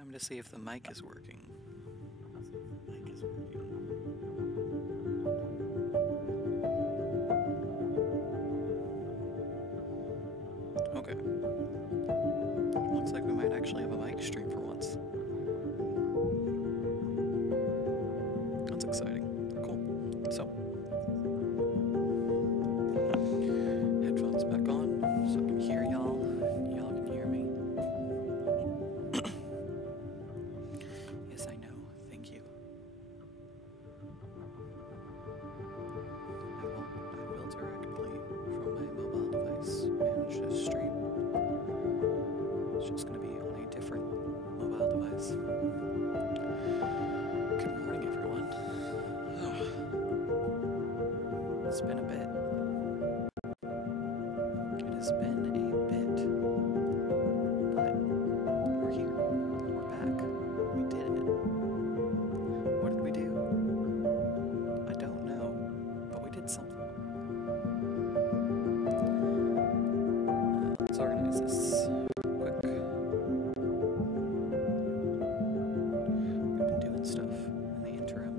Time to see if the mic is working. Okay. Looks like we might actually have a mic stream for once. That's exciting. Cool. So, headphones back on so I can hear y'all. Y'all can hear me. Yes, I know. Thank you. I will directly from my mobile device manage this stream. It's just going to be on a different mobile device. Good morning, everyone. It's been a bit. It has been a bit. But we're here. We're back. We did it. What did we do? I don't know. But we did something. Let's organize this quick. We've been doing stuff in the interim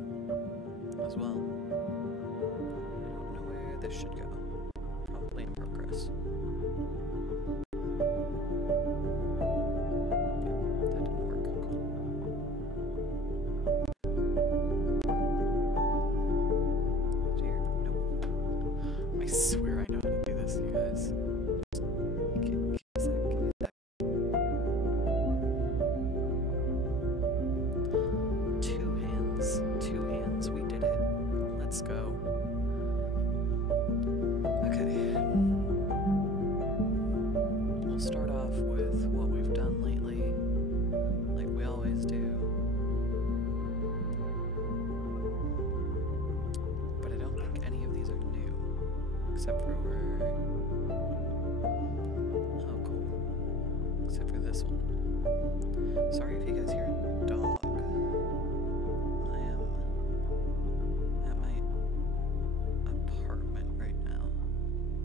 as well. I don't know where this should go. Probably in progress. That didn't work. Cool. Dear, nope. I swear I know how to do this, you guys. Give me a sec, give me a sec. Two hands, we did it. Let's go. Okay. We'll start off with what we've done lately, like we always do. But I don't think any of these are new, except for oh, cool. Except for this one. Sorry if you guys hear a dog. I am at my apartment right now.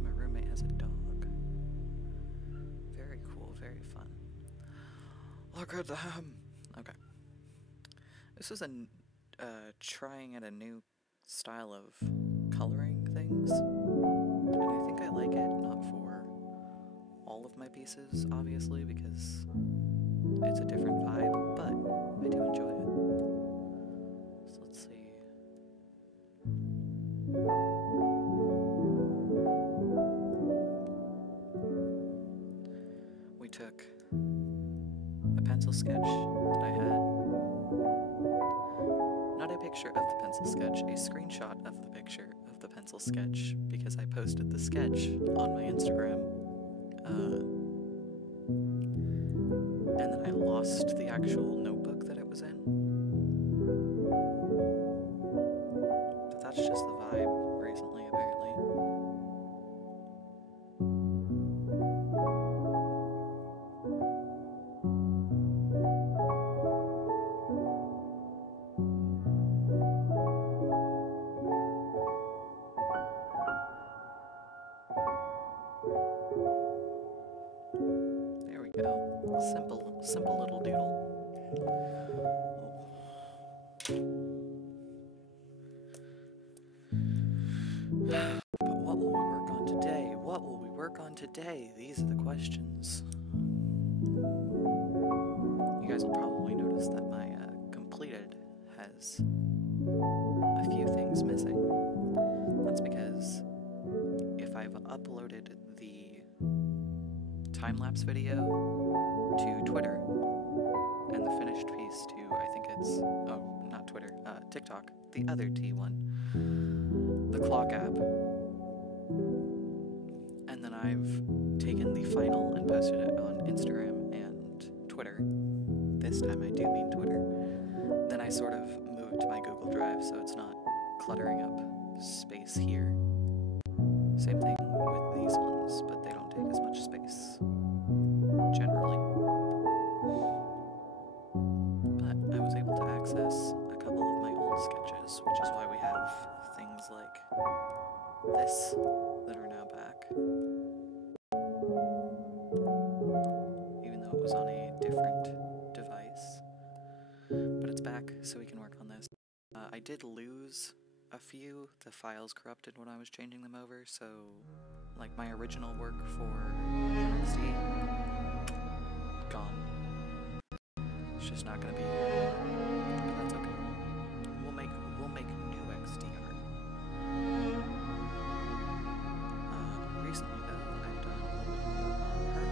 My roommate has a dog. Very cool, very fun. Look at them! Okay. This is trying at a new style of coloring things. And I think I like it, not for all of my pieces, obviously, because it's a different vibe, but I do enjoy it. So let's see. We took a pencil sketch that I had. Not a picture of the pencil sketch, a screenshot of the picture of the pencil sketch, because I posted the sketch on my Instagram. And then I lost the actual notebook that it was in. But that's just the vibe recently, apparently. There we go. Simple little doodle. But what will we work on today? What will we work on today? These are the questions. You guys will probably notice that my completed has a few things missing. That's because if I've uploaded the time-lapse video to Twitter and the finished piece to, I think it's, oh, not Twitter, TikTok, the other T one, the clock app, and then I've taken the final and posted it on Instagram and Twitter. This time I do mean Twitter. Then I sort of moved to my Google Drive so it's not cluttering up space here. Same thing with these ones, but they don't take as much space, generally. But I was able to access a couple of my old sketches, which is why we have things like this that are now back. Even though it was on a different device. did lose a few. The files corrupted when I was changing them over, so like my original work for XD, gone. It's just not gonna be here, but that's okay. We'll make new XD art. Recently though, I've done a little bit more on her.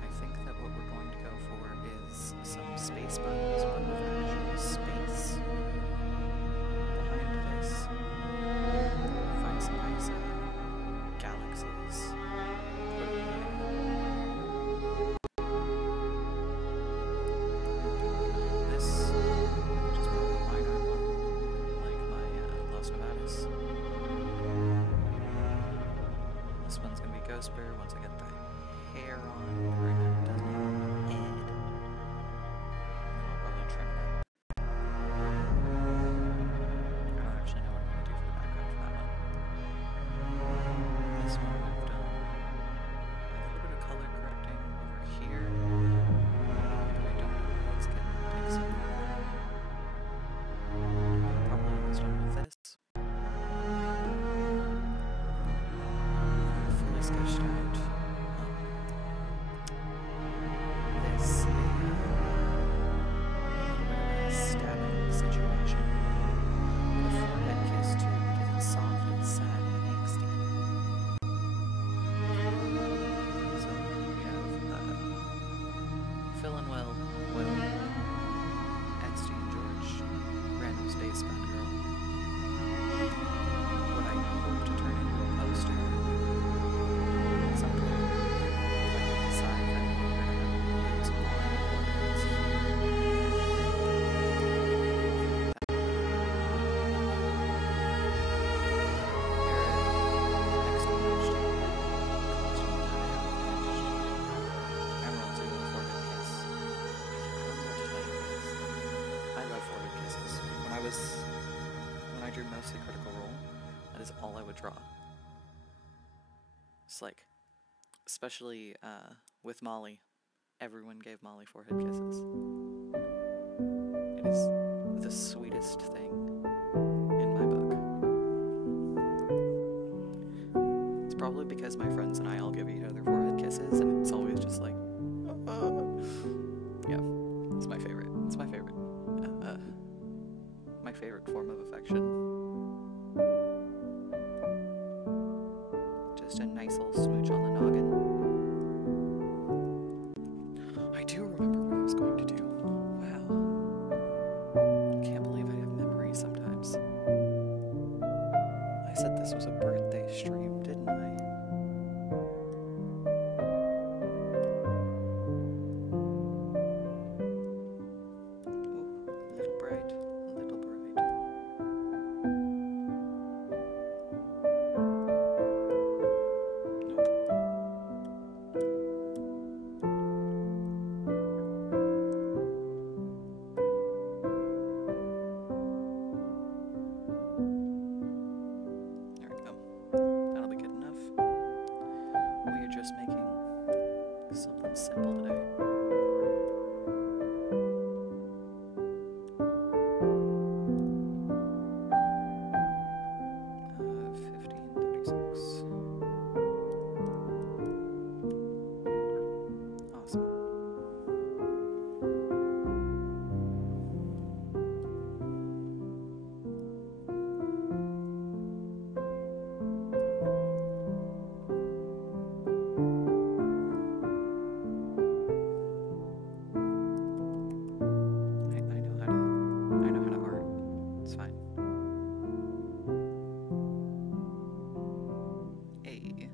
I think that what we're going to go for is some space buttons, but with actual space behind this. Find some nice galaxies. Put them in there. This, which is more of a minor one, like my Los Nevadas. This one's gonna be Ghost Bear once I get the hair on. Right now it doesn't have a head. I'll probably trim it out. I don't actually know what I'm gonna do for the background for that one. This one we've done a little bit of color correcting over here. I don't know how it's gonna take some more. Probably almost done with this. Fully sketched out. This a little bit of a stabbing situation. The forehead kiss too, because it's soft and sad and angsty. So we have Phil and Will, XD and George, random space fun girl. What I hope to turn into a poster at some point. If I can decide that we're gonna have these more ornaments Emerald 2 and the forehead kiss. I don't know what to tell you guys. I love forehead kisses. When I drew mostly Critical Role, that is all I would draw. It's like, especially with Molly, everyone gave Molly forehead kisses. It is the sweetest thing in my book. It's probably because my friends and I all give each other forehead kisses, and it's always just like, yeah, it's my favorite. It's my favorite. My favorite form of affection. Just a nice little smooch on the noggin. I do remember what I was going to do. Wow. Can't believe I have memory sometimes. I said this was a birthday stream, didn't I? Ooh, little bright, little bright. There we go. That'll be good enough. We are just making something simple today. 1536. Awesome. I know how to art. It's fine. Hey,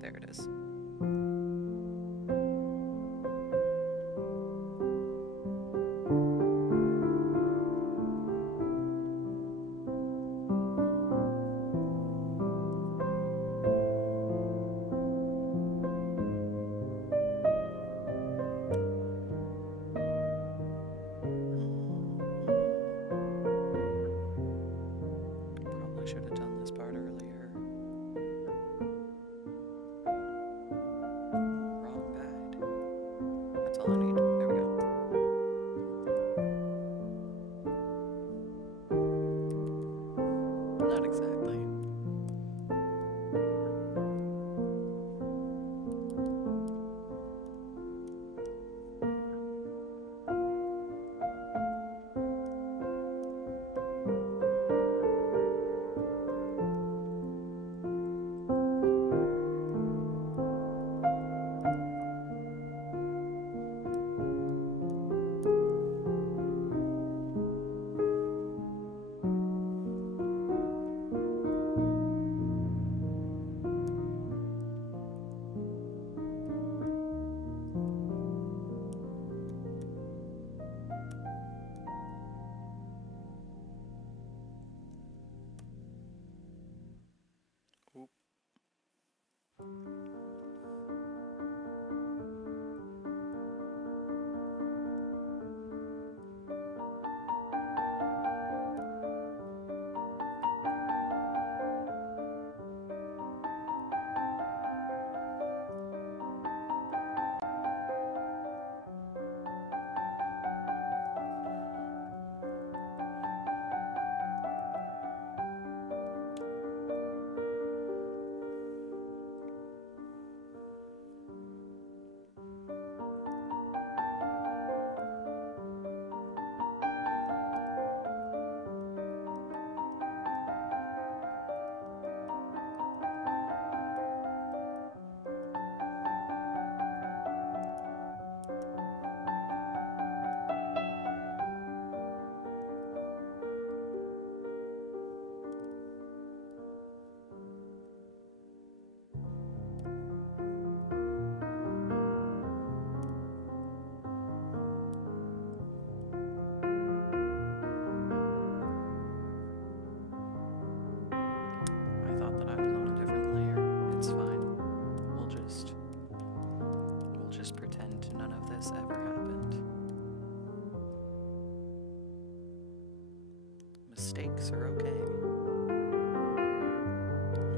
there it is. Probably should have done this part earlier. Wrong guide. That's all I need. There we go. Not exactly. Oop. I thought that I was on a different layer. It's fine. We'll just pretend none of this ever happened. Mistakes are okay.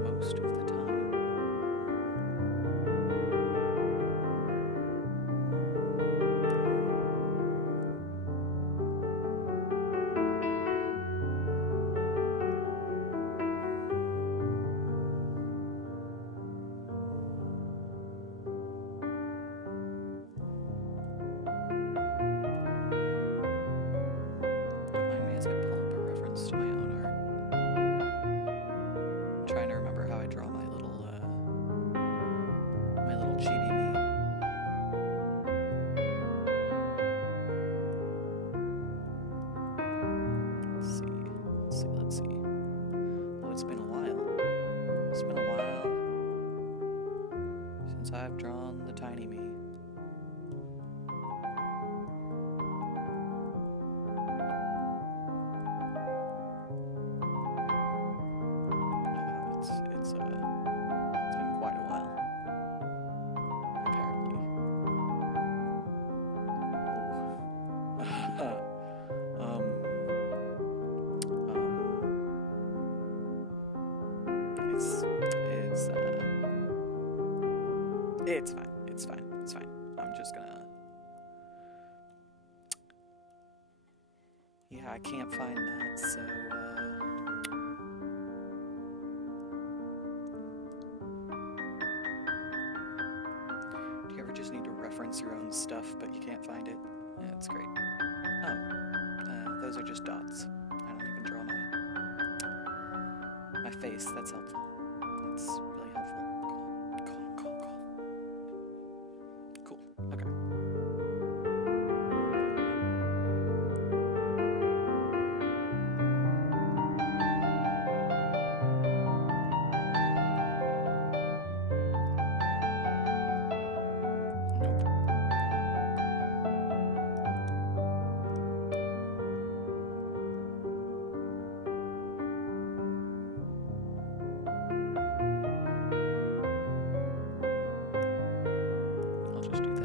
Most of the time. Don't mind me as I pull up a reference to my own art. I'm trying to remember how I draw my little chibi me. Let's see. Oh, it's been a while. It's been a while since I've drawn the tiny me. It's been quite a while, apparently. It's fine. I'm just gonna... Yeah, I can't find that, so, do you ever just need to reference your own stuff, but you can't find it? Yeah, it's great. Oh, those are just dots. I don't even draw my face. That's helpful. That's really helpful. Cool. Okay.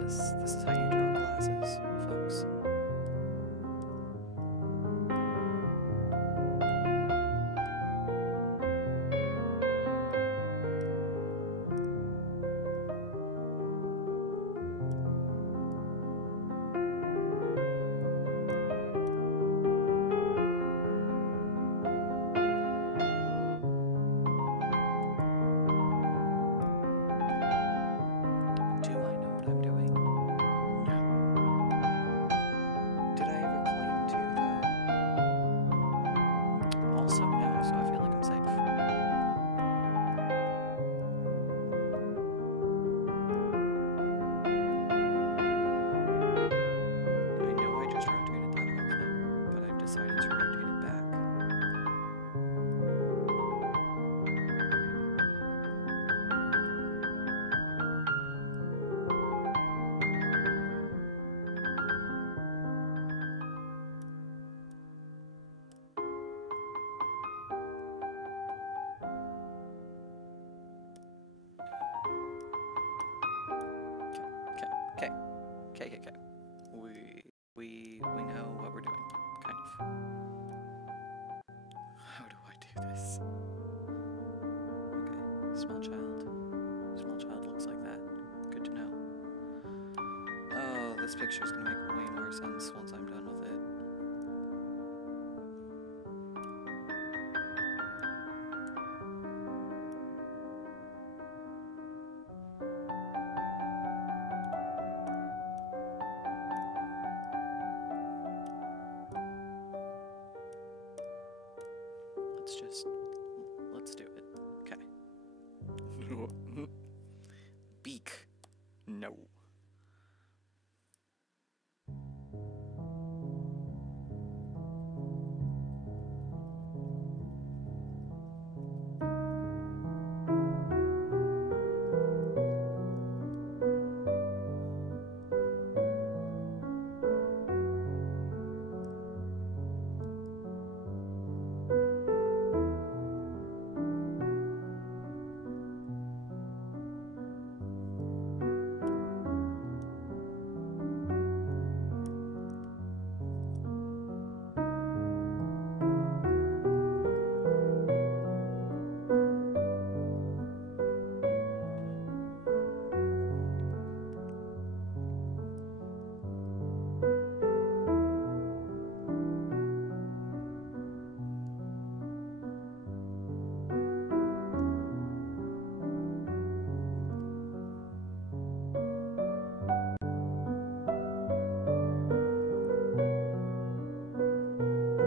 This is how you draw glasses, folks. KKK. We know what we're doing, kind of. How do I do this? Okay, small child. Small child looks like that. Good to know. Oh, this picture's gonna make way more sense once I'm done with it. Let's do it. Okay. Beak. No.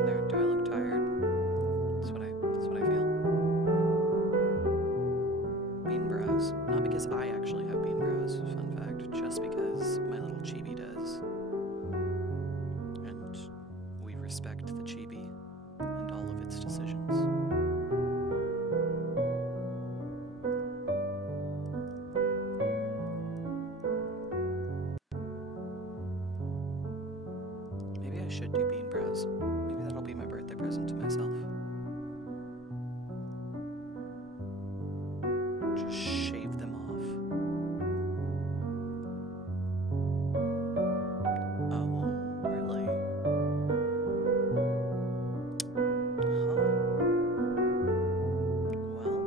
There, do I look tired? That's what I feel. Bean brows. Not because I actually have bean brows, fun fact, just because my little chibi does. And we respect the chibi and all of its decisions. Maybe I should do bean brows. Maybe that'll be my birthday present to myself. Just shave them off. Oh, really? Huh.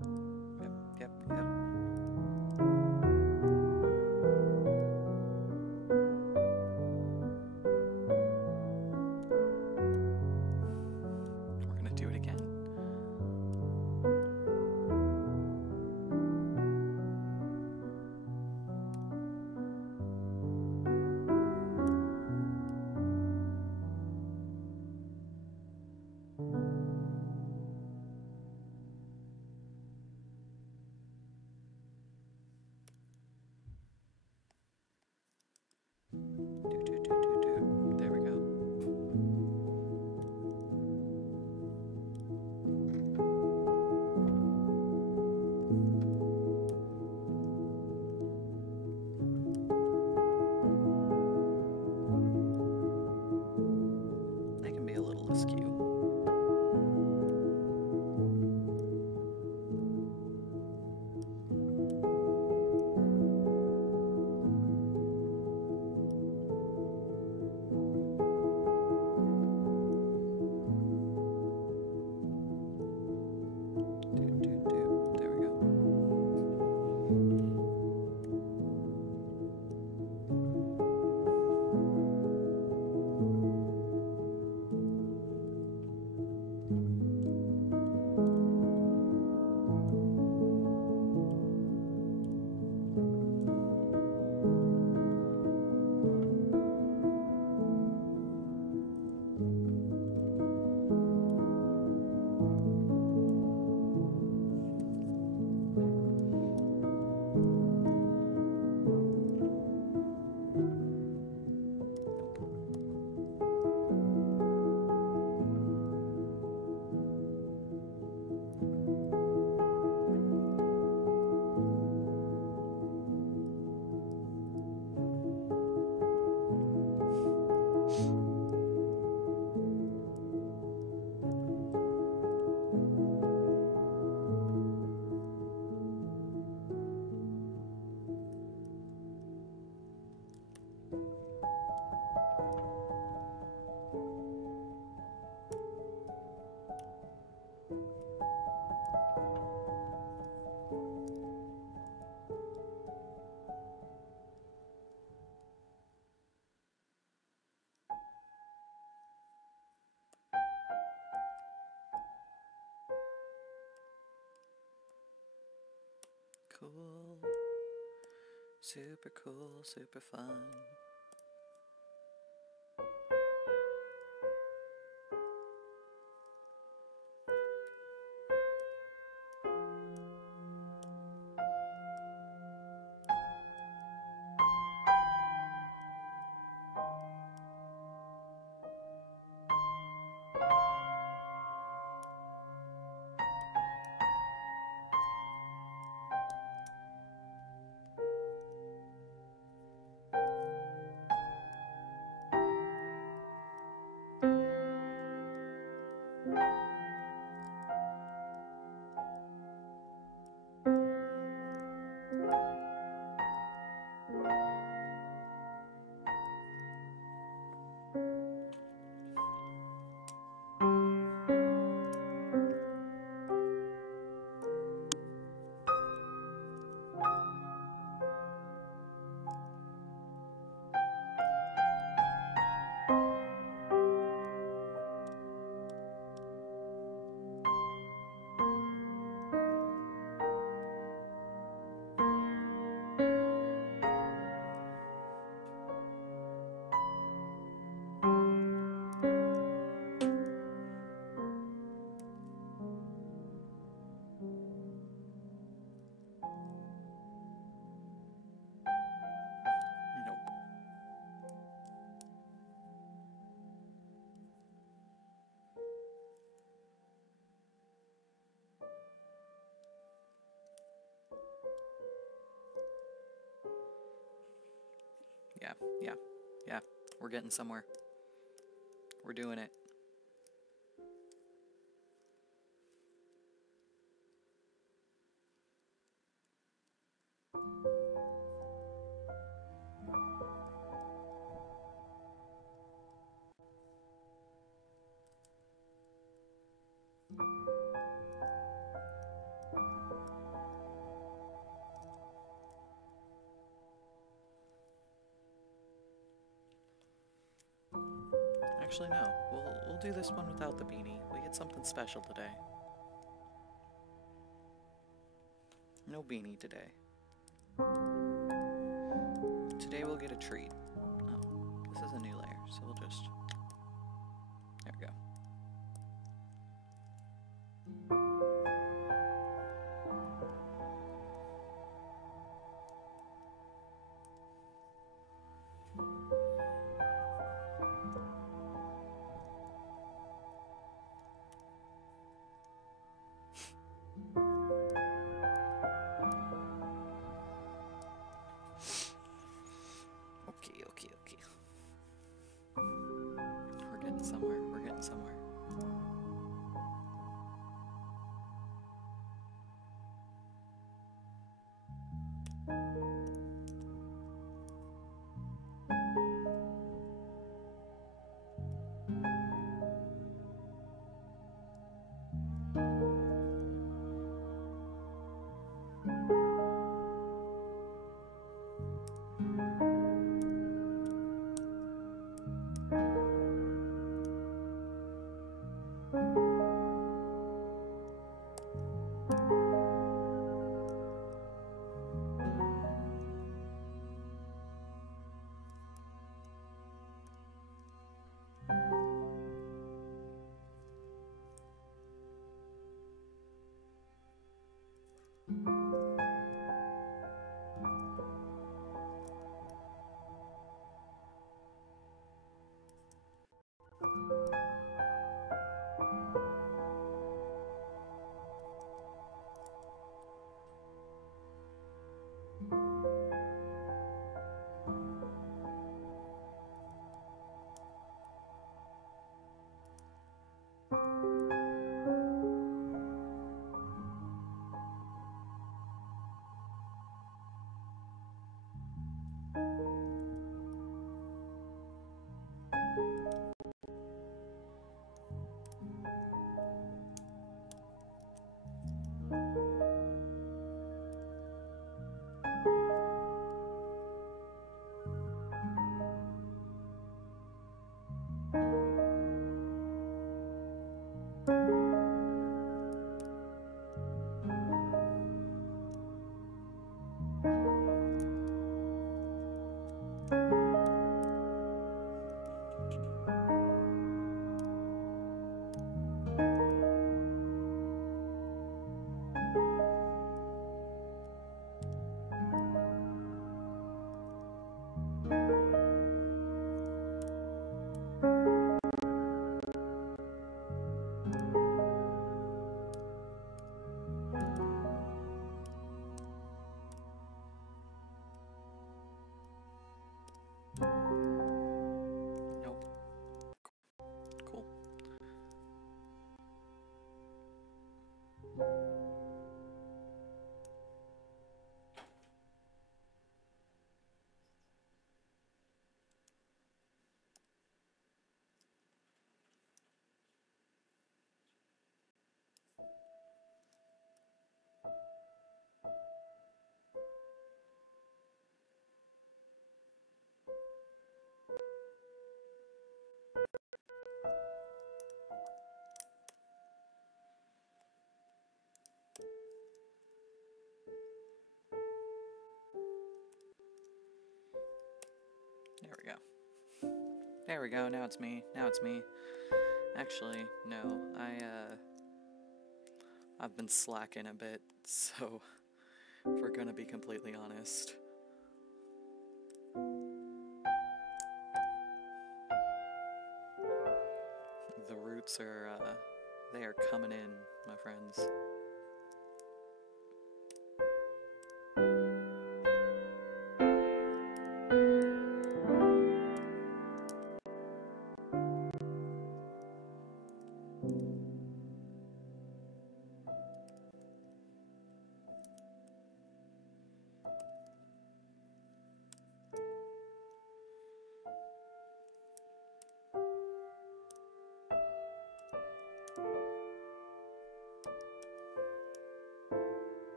Well. cool. Super cool, super fun. Nope. Yeah. We're getting somewhere. We're doing it. Actually, no. We'll do this one without the beanie. We get something special today. No beanie today. Today we'll get a treat. Oh, this is a new layer, so we'll just... There we go. Okay. We're getting somewhere. Nope. Cool. There we go. There we go, now it's me. Now it's me. Actually, no, I've been slacking a bit, so if we're gonna be completely honest. The roots are, they are coming in, my friends.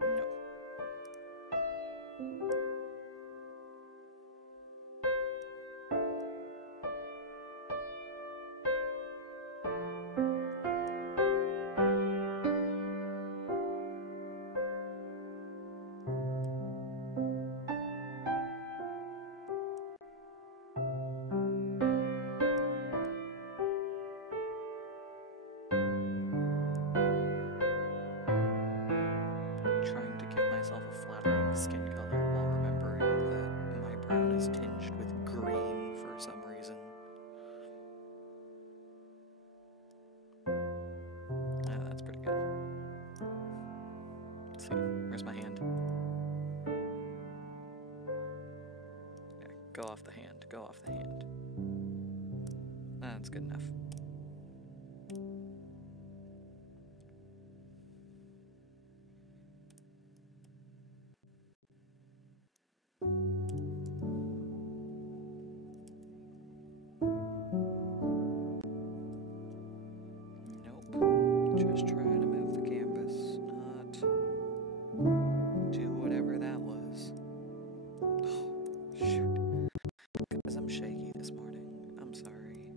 No. Trying to give myself a flattering skin color while remembering that my brown is tinged with green for some reason. That's pretty good. Let's see, where's my hand? Yeah, go off the hand, go off the hand. That's good enough. Just trying to move the canvas, not do whatever that was. Oh, shoot. Because I'm shaky this morning. I'm sorry.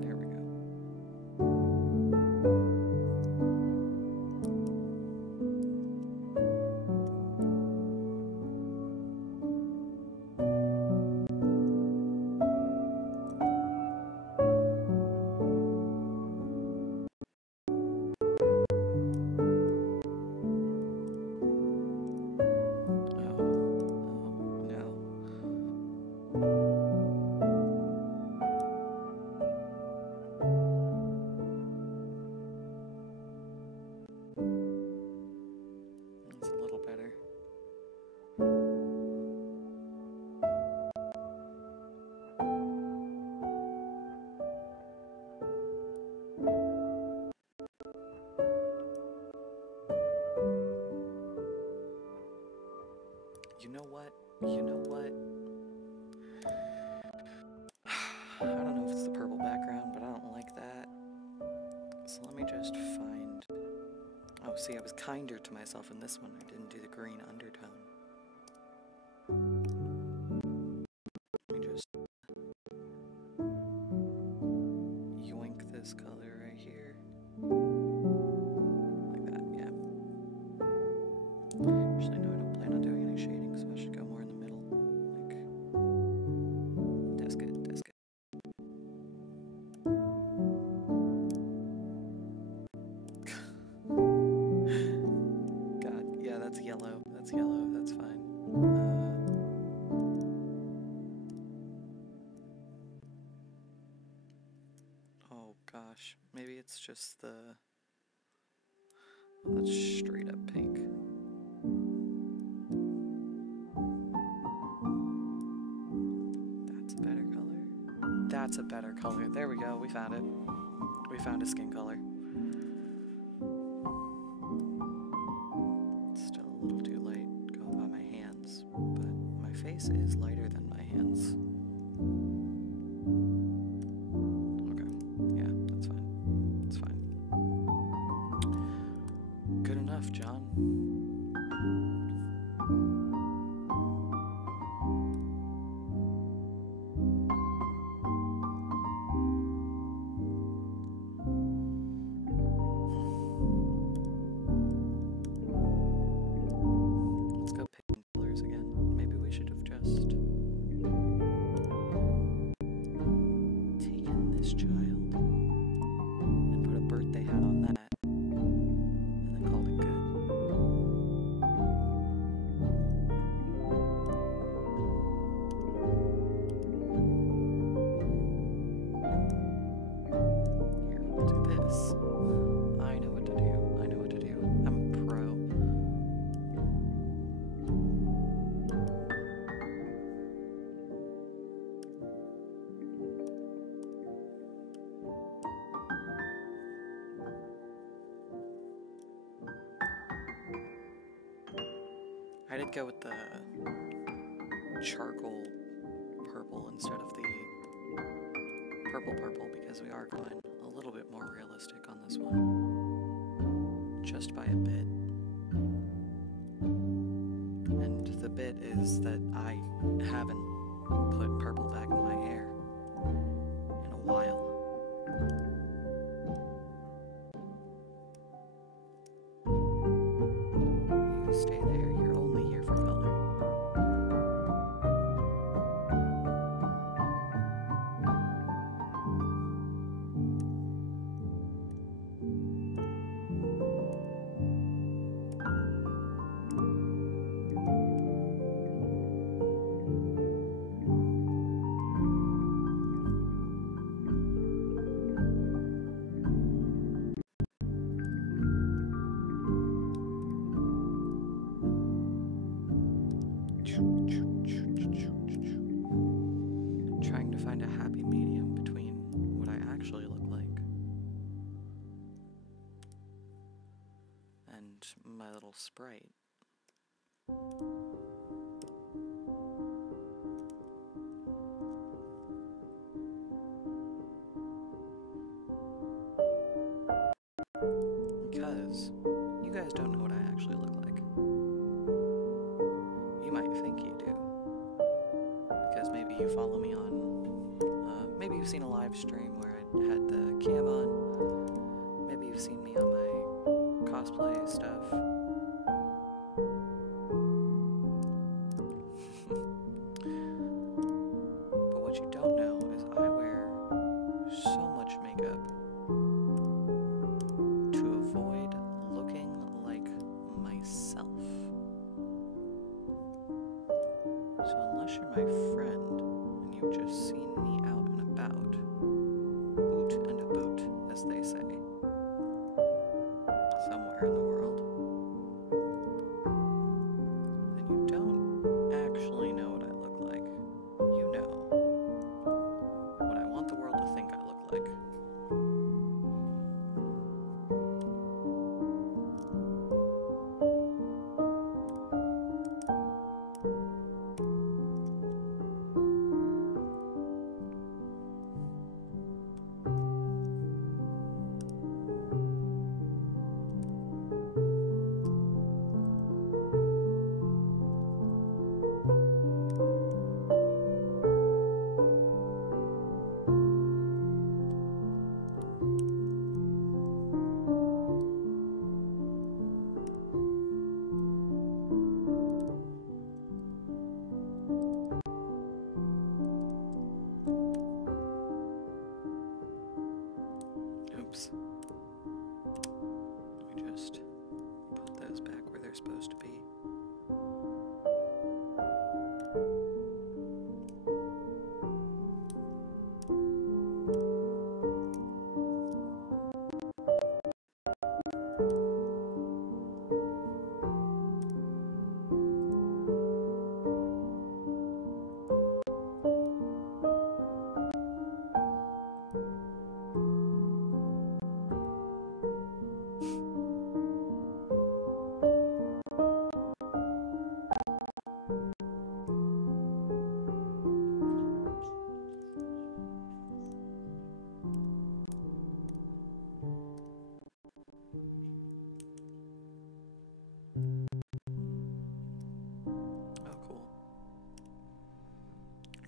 There we go. That's a little better. You know what? You know what? I don't know if it's the purple background, but I don't like that. So let me just find... Oh, see, I was kinder to myself in this one. I didn't do the green undertone. Let me just yoink this color right here. Like that, yeah. Actually, no, I don't plan on doing any shading, so I should go more in the middle. Like, that's good, that's good. God, yeah, that's yellow, that's yellow. gosh. Maybe it's just the... That's straight up pink. That's a better color. That's a better color. There we go. We found it. We found a skin color. It's still a little too light going by my hands, but my face is lighter than my hands. Okay. Yeah, that's fine. It's fine. Good enough, John. I did go with the charcoal purple instead of the purple because we are going a little bit more realistic on this one. Just by a bit. And the bit is that I haven't put purple back in my hair in a while. You stay there. You're only here for color. Trying to find a happy medium between what I actually look like and my little sprite. Because you guys don't know what I actually look like. You might think you do. Because maybe you follow me on, maybe you've seen a live stream where I had the cam on. Maybe you've seen me on my cosplay stuff. But what you don't know is I wear so much makeup to avoid looking like myself. So unless you're my friend and you've just seen me out and about, boot and a boot, as they say, somewhere in the world,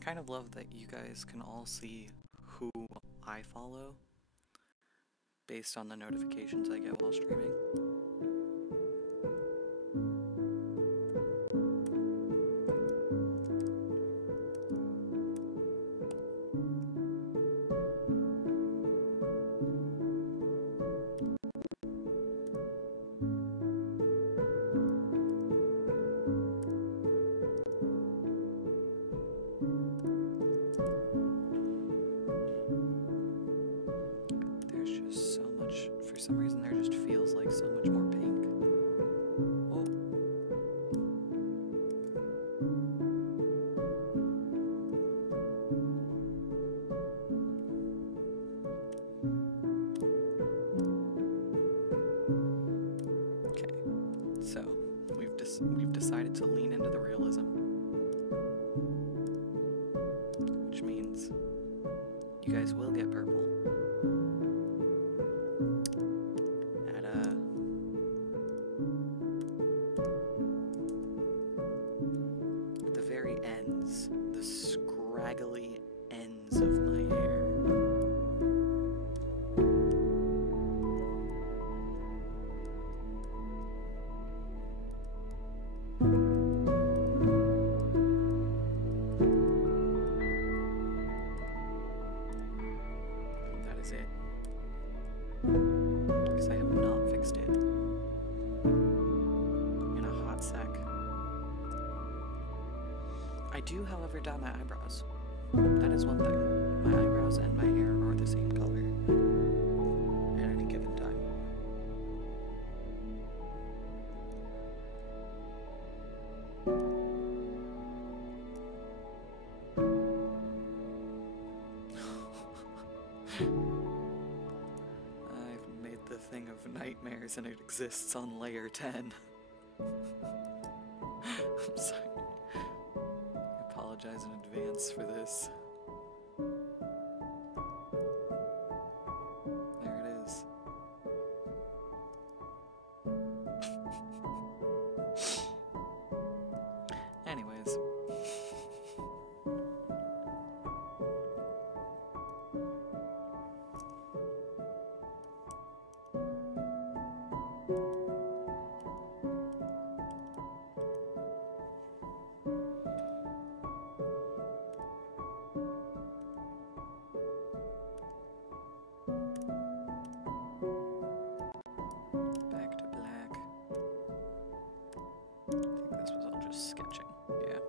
kind of love that you guys can all see who I follow based on the notifications I get while streaming. For some reason there just feels like so much more pink. Oh. Okay, so we've decided to lean into the realism, which means you guys will get purple. The scraggly ends of my hair. That is it. Because I have not fixed it in a hot sec. I do, however, dye my eyebrows. That is one thing. My eyebrows and my hair are the same color at any given time. I've made the thing of nightmares and it exists on layer 10. I'm sorry. I apologize in advance for this. There it is. Anyways. Back to black. I think this was all just sketching. Yeah.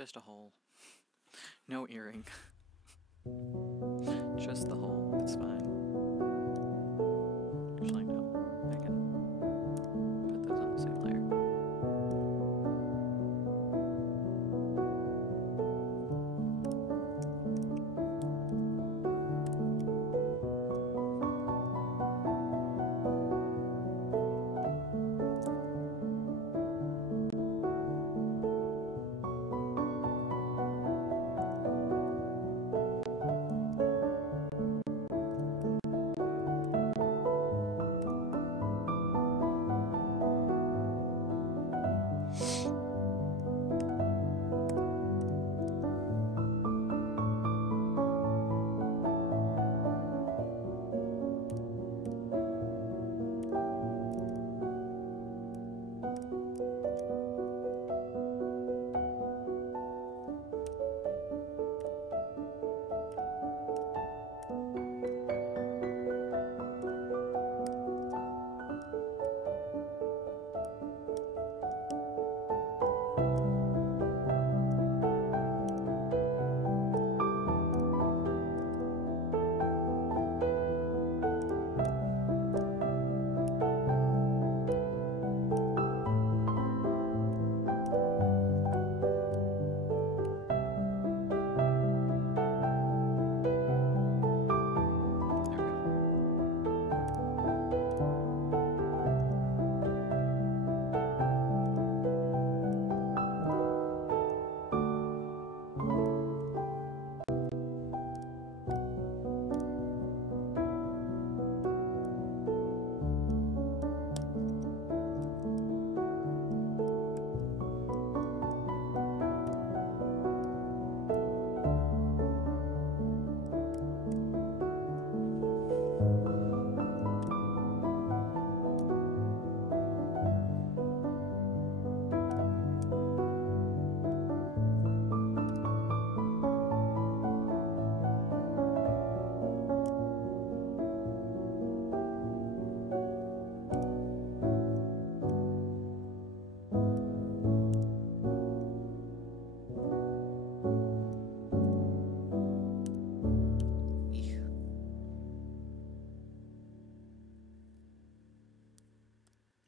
Just a hole. No earring. Just the hole. It's fine. Actually, no. I can put those on the same layer.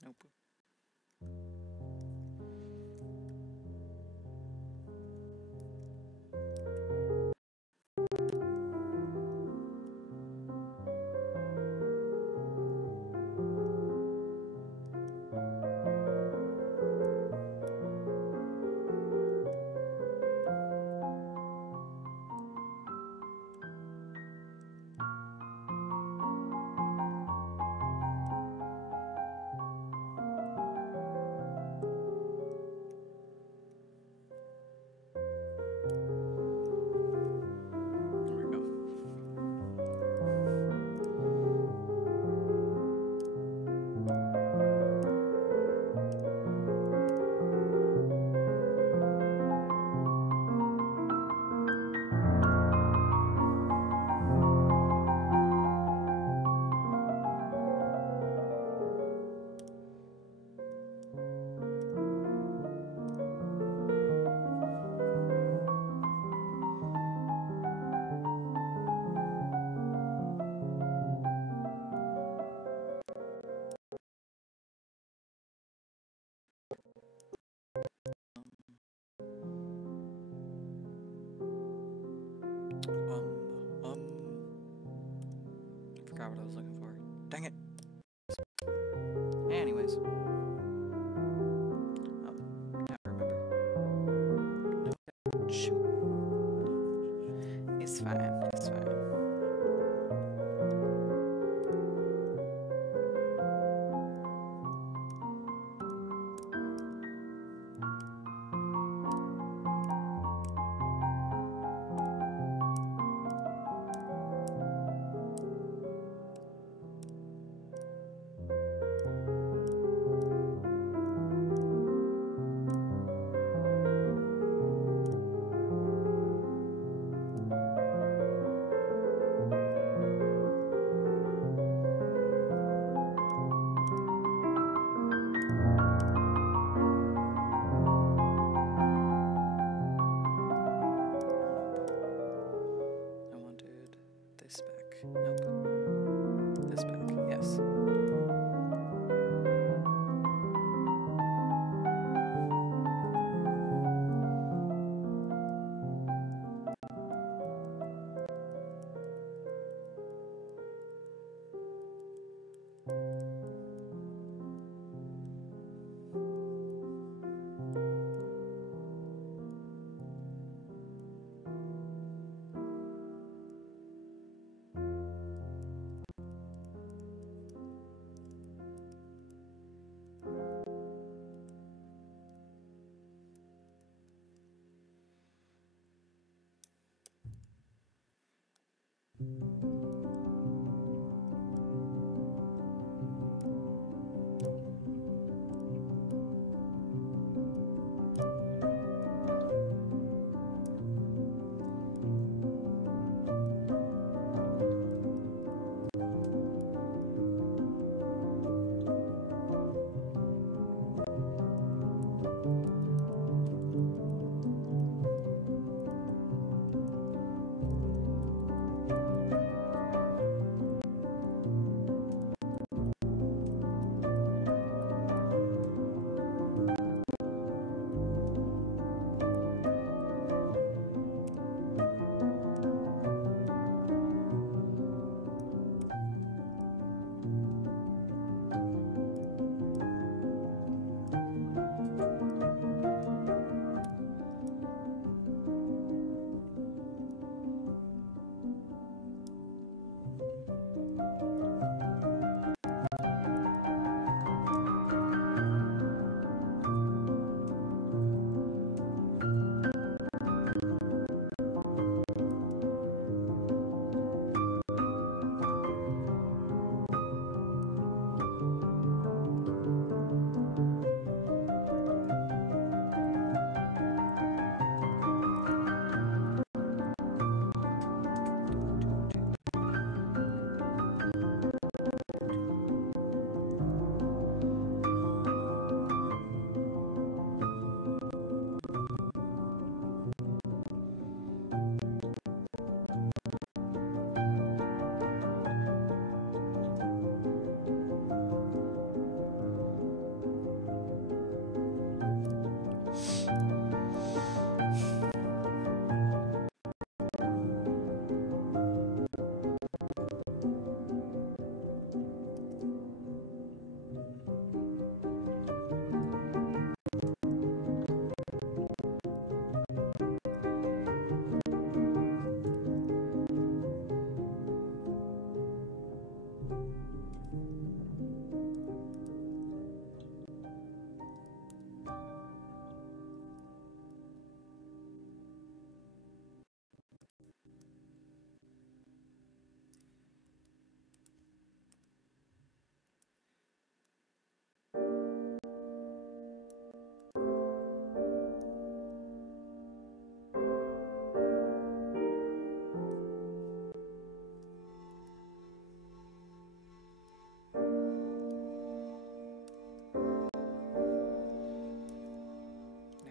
Nope. There we go. Forgot what I was looking for. Dang it. Anyways. Now I remember. No, shoot. It's fine. It's fine.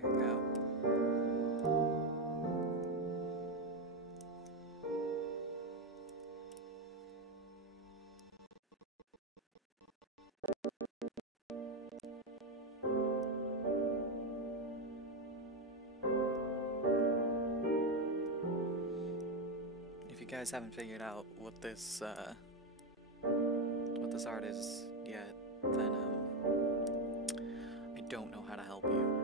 There you go. If you guys haven't figured out what this art is yet, then I don't know how to help you.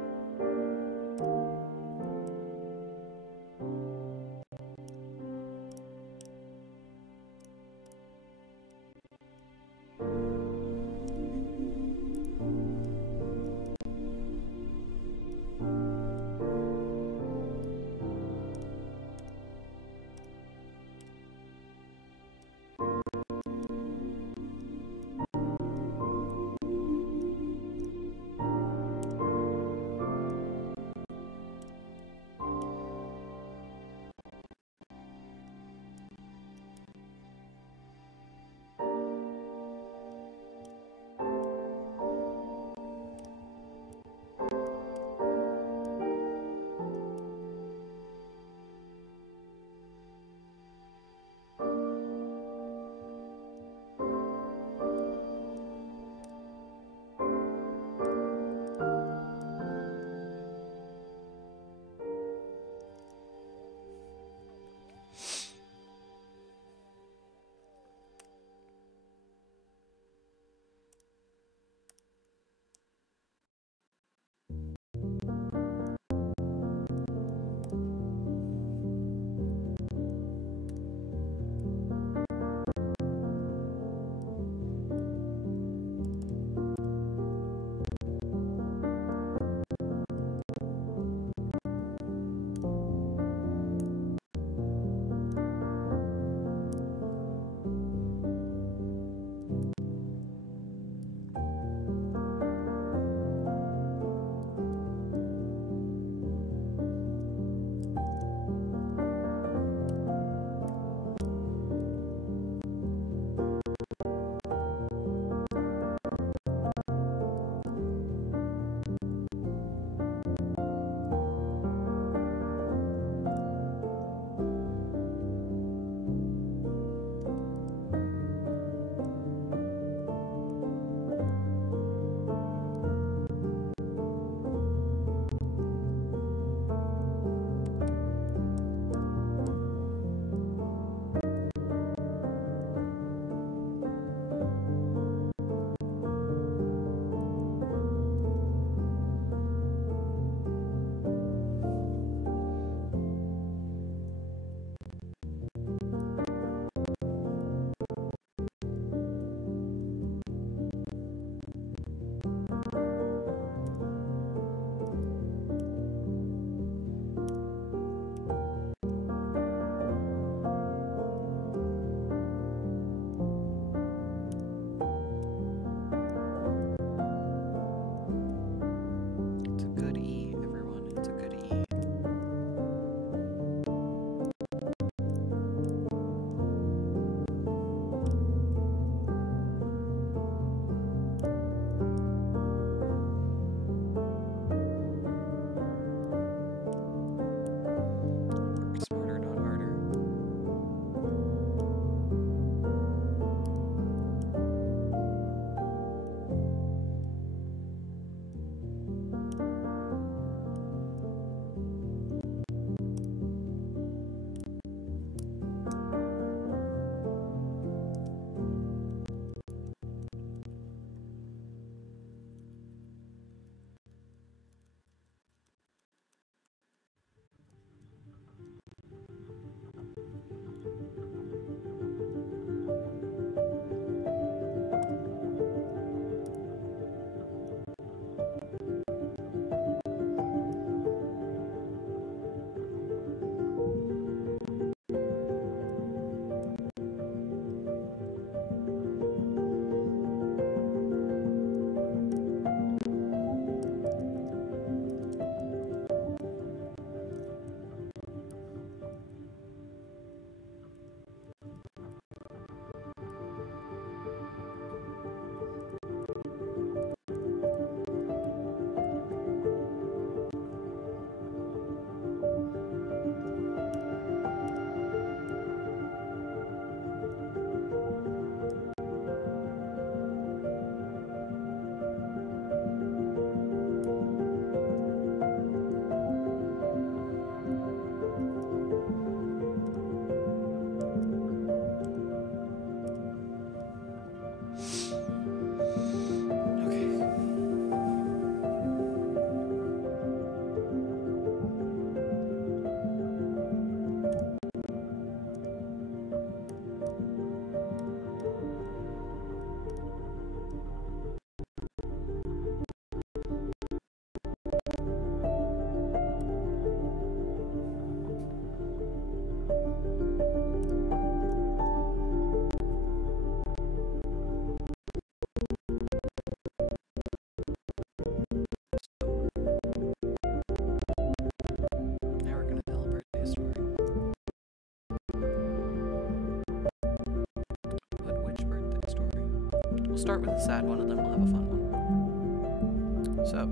we'll start with a sad one and then we'll have a fun one. So,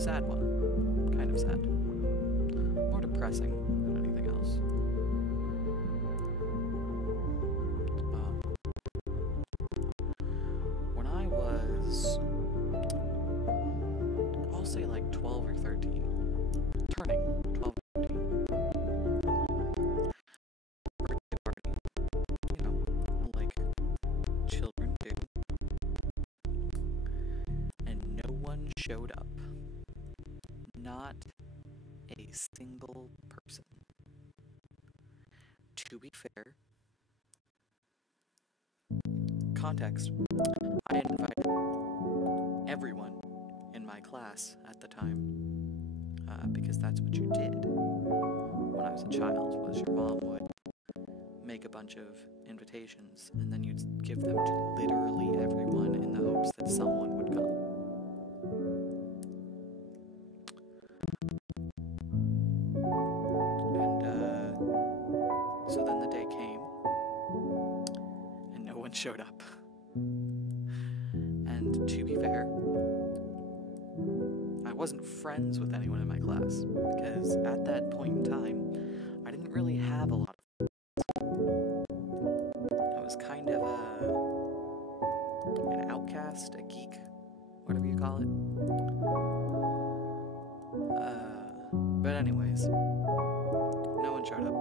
sad one. Kind of sad. More depressing than anything else. When I was, I'll say like 12 or 13, turning 12 or 13, birthday party, you know, like children do, and no one showed up. Not a single person. To be fair, context, I invited everyone in my class at the time, because that's what you did when I was a child, was your mom would make a bunch of invitations, and then you'd give them to literally everyone in the hopes that someone would come. So then the day came, and no one showed up. And to be fair, I wasn't friends with anyone in my class, because at that point in time, I didn't really have a lot of friends. I was kind of an outcast, a geek, whatever you call it. But anyways, no one showed up.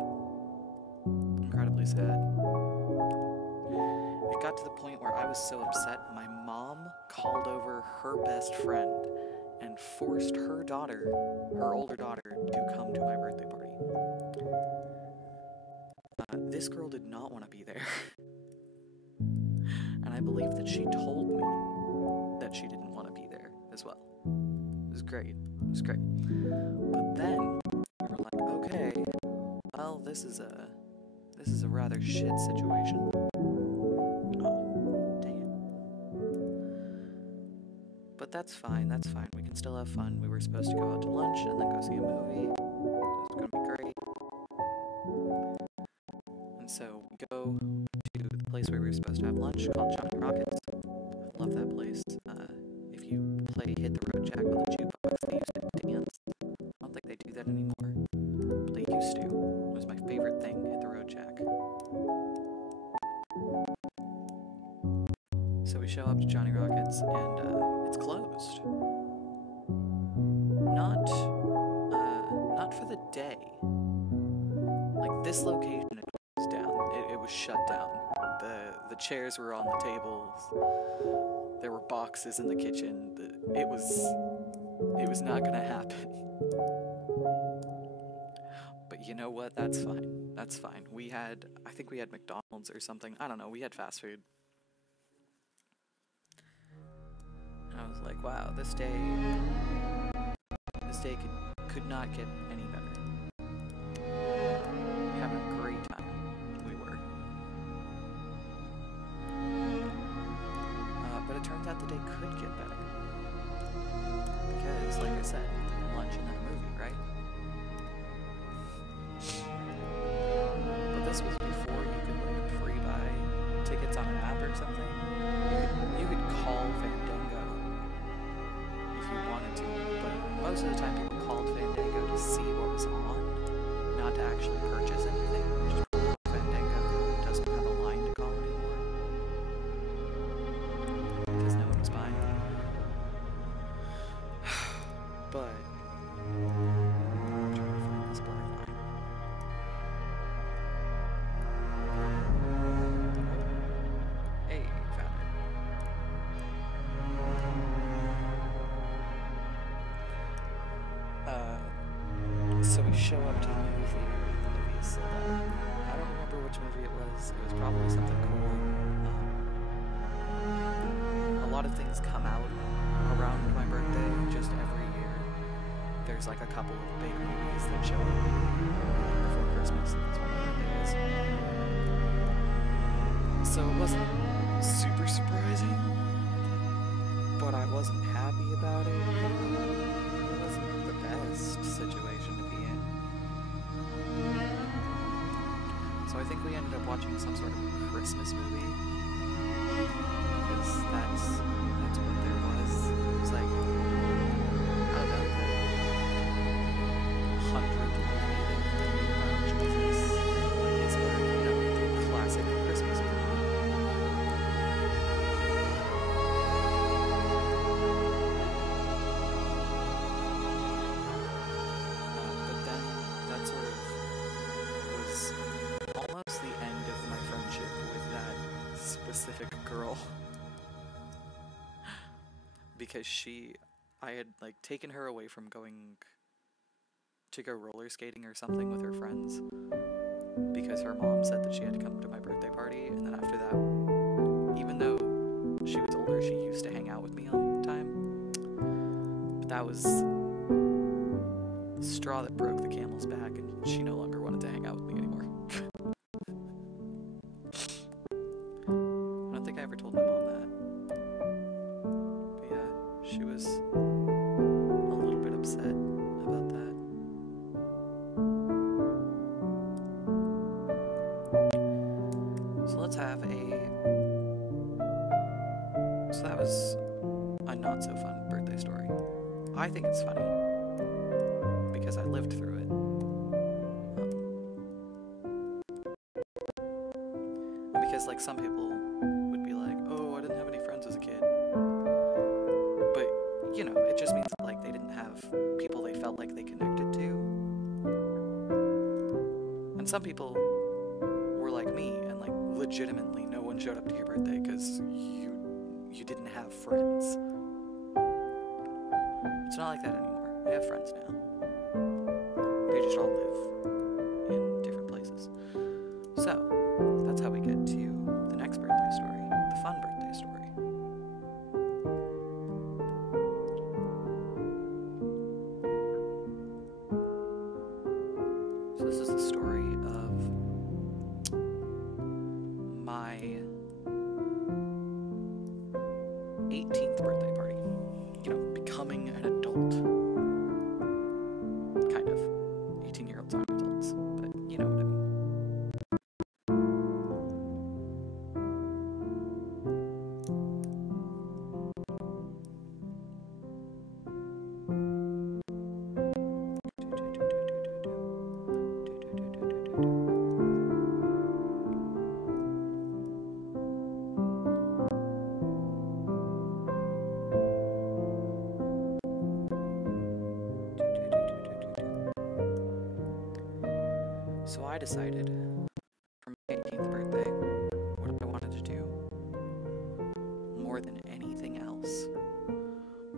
Incredibly sad. It got to the point where I was so upset, my mom called over her best friend and forced her daughter, her older daughter, to come to my birthday party. This girl did not want to be there. And I believe that she told me that she didn't want to be there as well. It was great. It was great. But then, we were like, okay, well, this is a rather shit situation. Oh, dang it. But that's fine, that's fine. We can still have fun. We were supposed to go out to lunch and then go see a movie. It was gonna be great. And so we go to the place where we were supposed to have lunch called Johnny Rockets. I love that place. If you play Hit the Road Jack on the jukebox, they used to dance. I don't think they do that anymore. But they used to. It was my favorite thing, Hit the Road Jack. So we show up to Johnny Rockets and it's closed. Not for the day. Like this location it closed down. It was shut down. The chairs were on the tables. There were boxes in the kitchen. It was not gonna happen. But you know what? That's fine. That's fine. I think we had McDonald's or something. I don't know. We had fast food. And I was like, wow, this day could not get any better. Having a great time. We were. But it turns out the day could get better. Because, like I said, lunch and then a movie, right? But this was before you could like pre-buy tickets on an app or something. You could call Fandango if you wanted to, but most of the time people called Fandango to see what was on, not to actually purchase anything. Fandango doesn't have a line to call anymore because no one was buying it. But I'm trying to find this black line. Hey, found it. So we show up to the movie theater and the movie is sold out. I don't remember which movie it was. It was probably something cool. A lot of things come out around my birthday, just every year. There's like a couple of big movies that show up before Christmas, and that's when my birthday is. So it wasn't super surprising, but I wasn't happy about it. It wasn't the best situation to be in. So I think we ended up watching some sort of Christmas movie. because that's what there was. It was like, I don't know, the 100th movie that made about Jesus. Like, it's sort of, the classic Christmas movie. But then that sort of was almost the end of my friendship with that specific girl. Because I had like taken her away from going to go roller skating or something with her friends because her mom said that she had to come to my birthday party, and then after that, even though she was older, she used to hang out with me all the time. But that was the straw that broke the camel's back, and she no longer wanted to hang out with me anymore. I don't think I ever told my mom that. But yeah, she was a little bit upset about that. So that was a not so fun birthday story. I think it's funny because I lived through it. And because like some people would be like, oh, I didn't have any friends as a kid. But, it just means that like they didn't have people they felt like they connected to. And some people were like me and like legitimately no one showed up to your birthday because you didn't have friends. It's not like that anymore. I have friends now. They just all live in different places. So, that's how we get to the next birthday story, the fun birthday story. So this is the story of my 18th birthday party. Becoming an adult. Kind of. 18-year-olds aren't adults, but you know what I mean. So I decided, for my 18th birthday, what I wanted to do, more than anything else,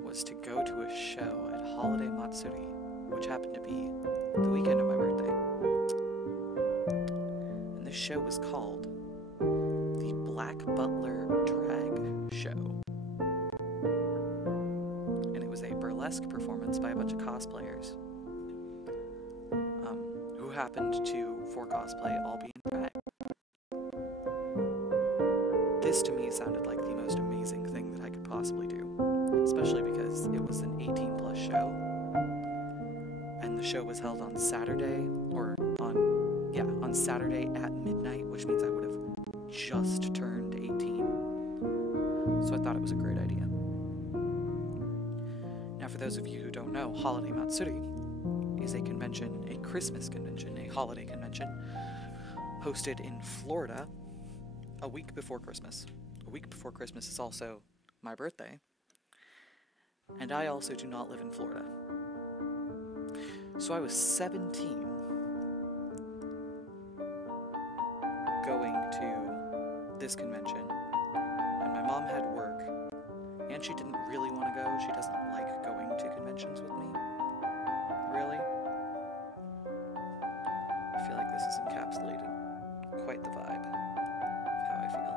was to go to a show at Holiday Matsuri, which happened to be the weekend of my birthday. And this show was called the Black Butler Drag Show. And it was a burlesque performance by a bunch of cosplayers. Who happened to, for cosplay, all be in drag. This to me sounded like the most amazing thing that I could possibly do, especially because it was an 18+ show, and the show was held on Saturday, on Saturday at midnight, which means I would have just turned 18, so I thought it was a great idea. Now, for those of you who don't know, Holiday Matsuri is a convention, a Christmas convention, a holiday convention, hosted in Florida a week before Christmas. A week before Christmas is also my birthday, and I also do not live in Florida. So I was 17 going to this convention, and my mom had work, and she didn't really want to go. She doesn't like going to conventions with me. Really? I feel like this has encapsulated quite the vibe of how I feel.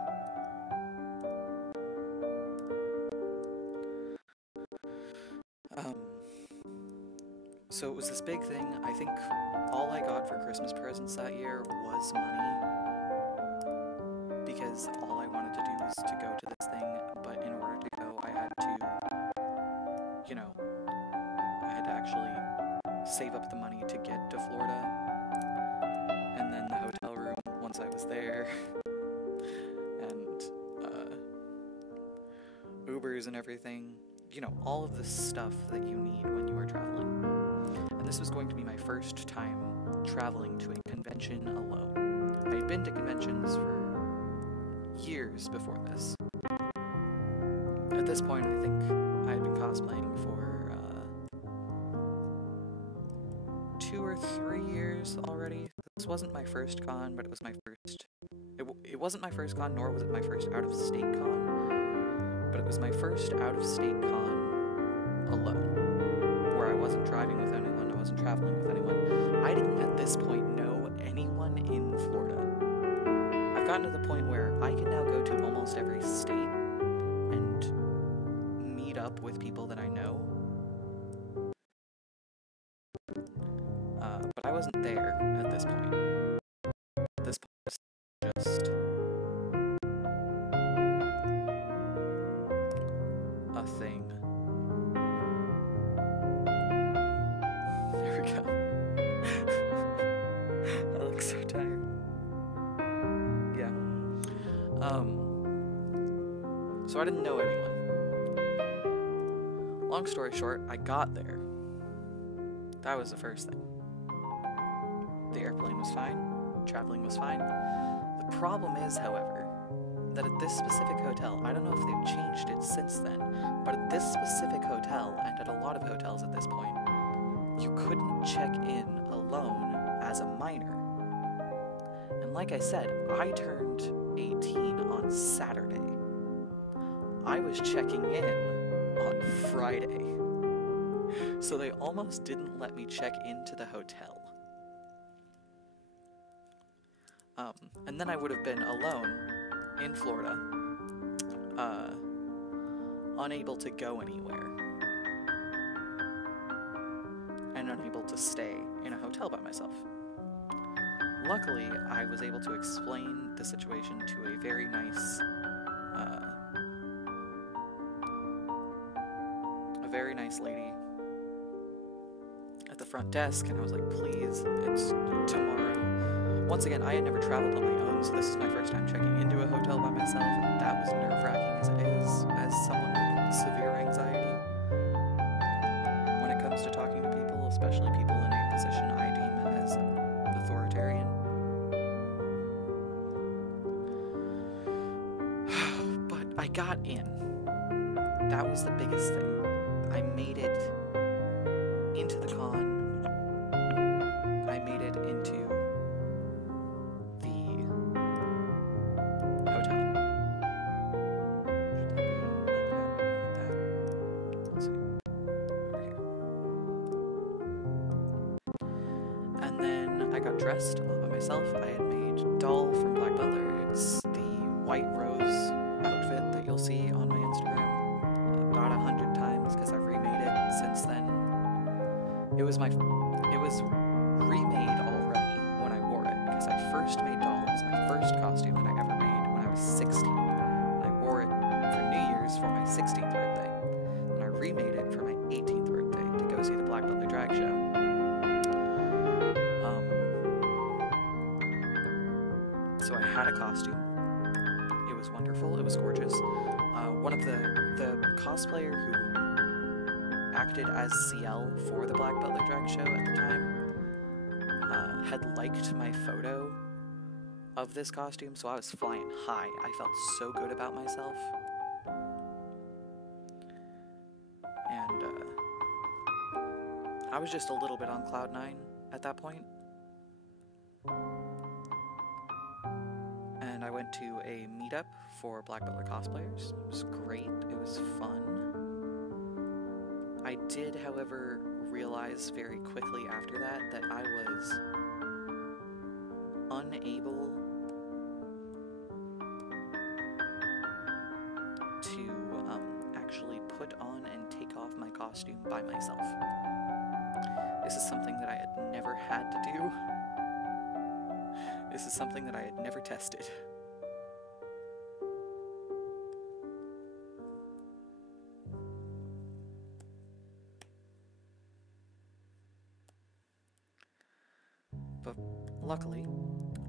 So it was this big thing. I think all I got for Christmas presents that year was money, because all I wanted to do was to go to this thing, but in order to go, I had to actually save up the money to get to Florida, and then the hotel room once I was there, and gears and everything. You know, all of the stuff that you need when you are traveling. And this was going to be my first time traveling to a convention alone. I had been to conventions for years before this. At this point, I think I had been cosplaying for 2 or 3 years already. This wasn't my first con, but it was my first... It wasn't my first con, nor was it my first out-of-state con, but it was my first out-of-state con alone, where I wasn't driving with anyone, I wasn't traveling with anyone. I didn't at this point know anyone in Florida. I've gotten to the point where I can now go to almost every state and meet up with people that I know. But I wasn't there at this point. At this point, it was just a thing. There we go. I look so tired. Yeah. So I didn't know anyone. Long story short, I got there. That was the first thing. The airplane was fine, traveling was fine. The problem is, however, that at this specific hotel, I don't know if they've changed it since then, but at this specific hotel, and at a lot of hotels at this point, you couldn't check in alone as a minor. And like I said, I turned 18 on Saturday. I was checking in on Friday. So they almost didn't let me check into the hotel. And then I would have been alone in Florida, unable to go anywhere, and unable to stay in a hotel by myself. Luckily, I was able to explain the situation to a very nice lady at the front desk, and I was like, please, it's tomorrow. Once again, I had never traveled on my own, so this is my first time checking into a hotel by myself, and that was nerve-wracking as it is, as someone with severe anxiety. When it comes to talking to people, especially people in a position I deem as authoritarian. But I got in. That was the biggest thing. I made it into the con. I made it into the hotel. Should that be like that? Let's see. Over here. And then I got dressed all by myself. I had made Doll from Black Butler. It's the white rose outfit that you'll see on my Instagram about 100 times because I've remade it since then. It was remade already when I wore it, because I first made Doll. It was my first costume that I ever made when I was 16. And I wore it for New Year's for my 16th birthday. And I remade it for my 18th birthday to go see the Black Butler drag show. So I had a costume. It was wonderful. It was gorgeous. One of the cosplayer who acted as CL for the Black Butler drag show at the time had liked my photo of this costume, so I was flying high. I felt so good about myself. And I was just a little bit on cloud 9 at that point. And I went to a meetup for Black Butler cosplayers. It was great. It was fun. I did, however, realize very quickly after that I was unable to actually put on and take off my costume by myself. This is something that I had never had to do. This is something that I had never tested. But luckily,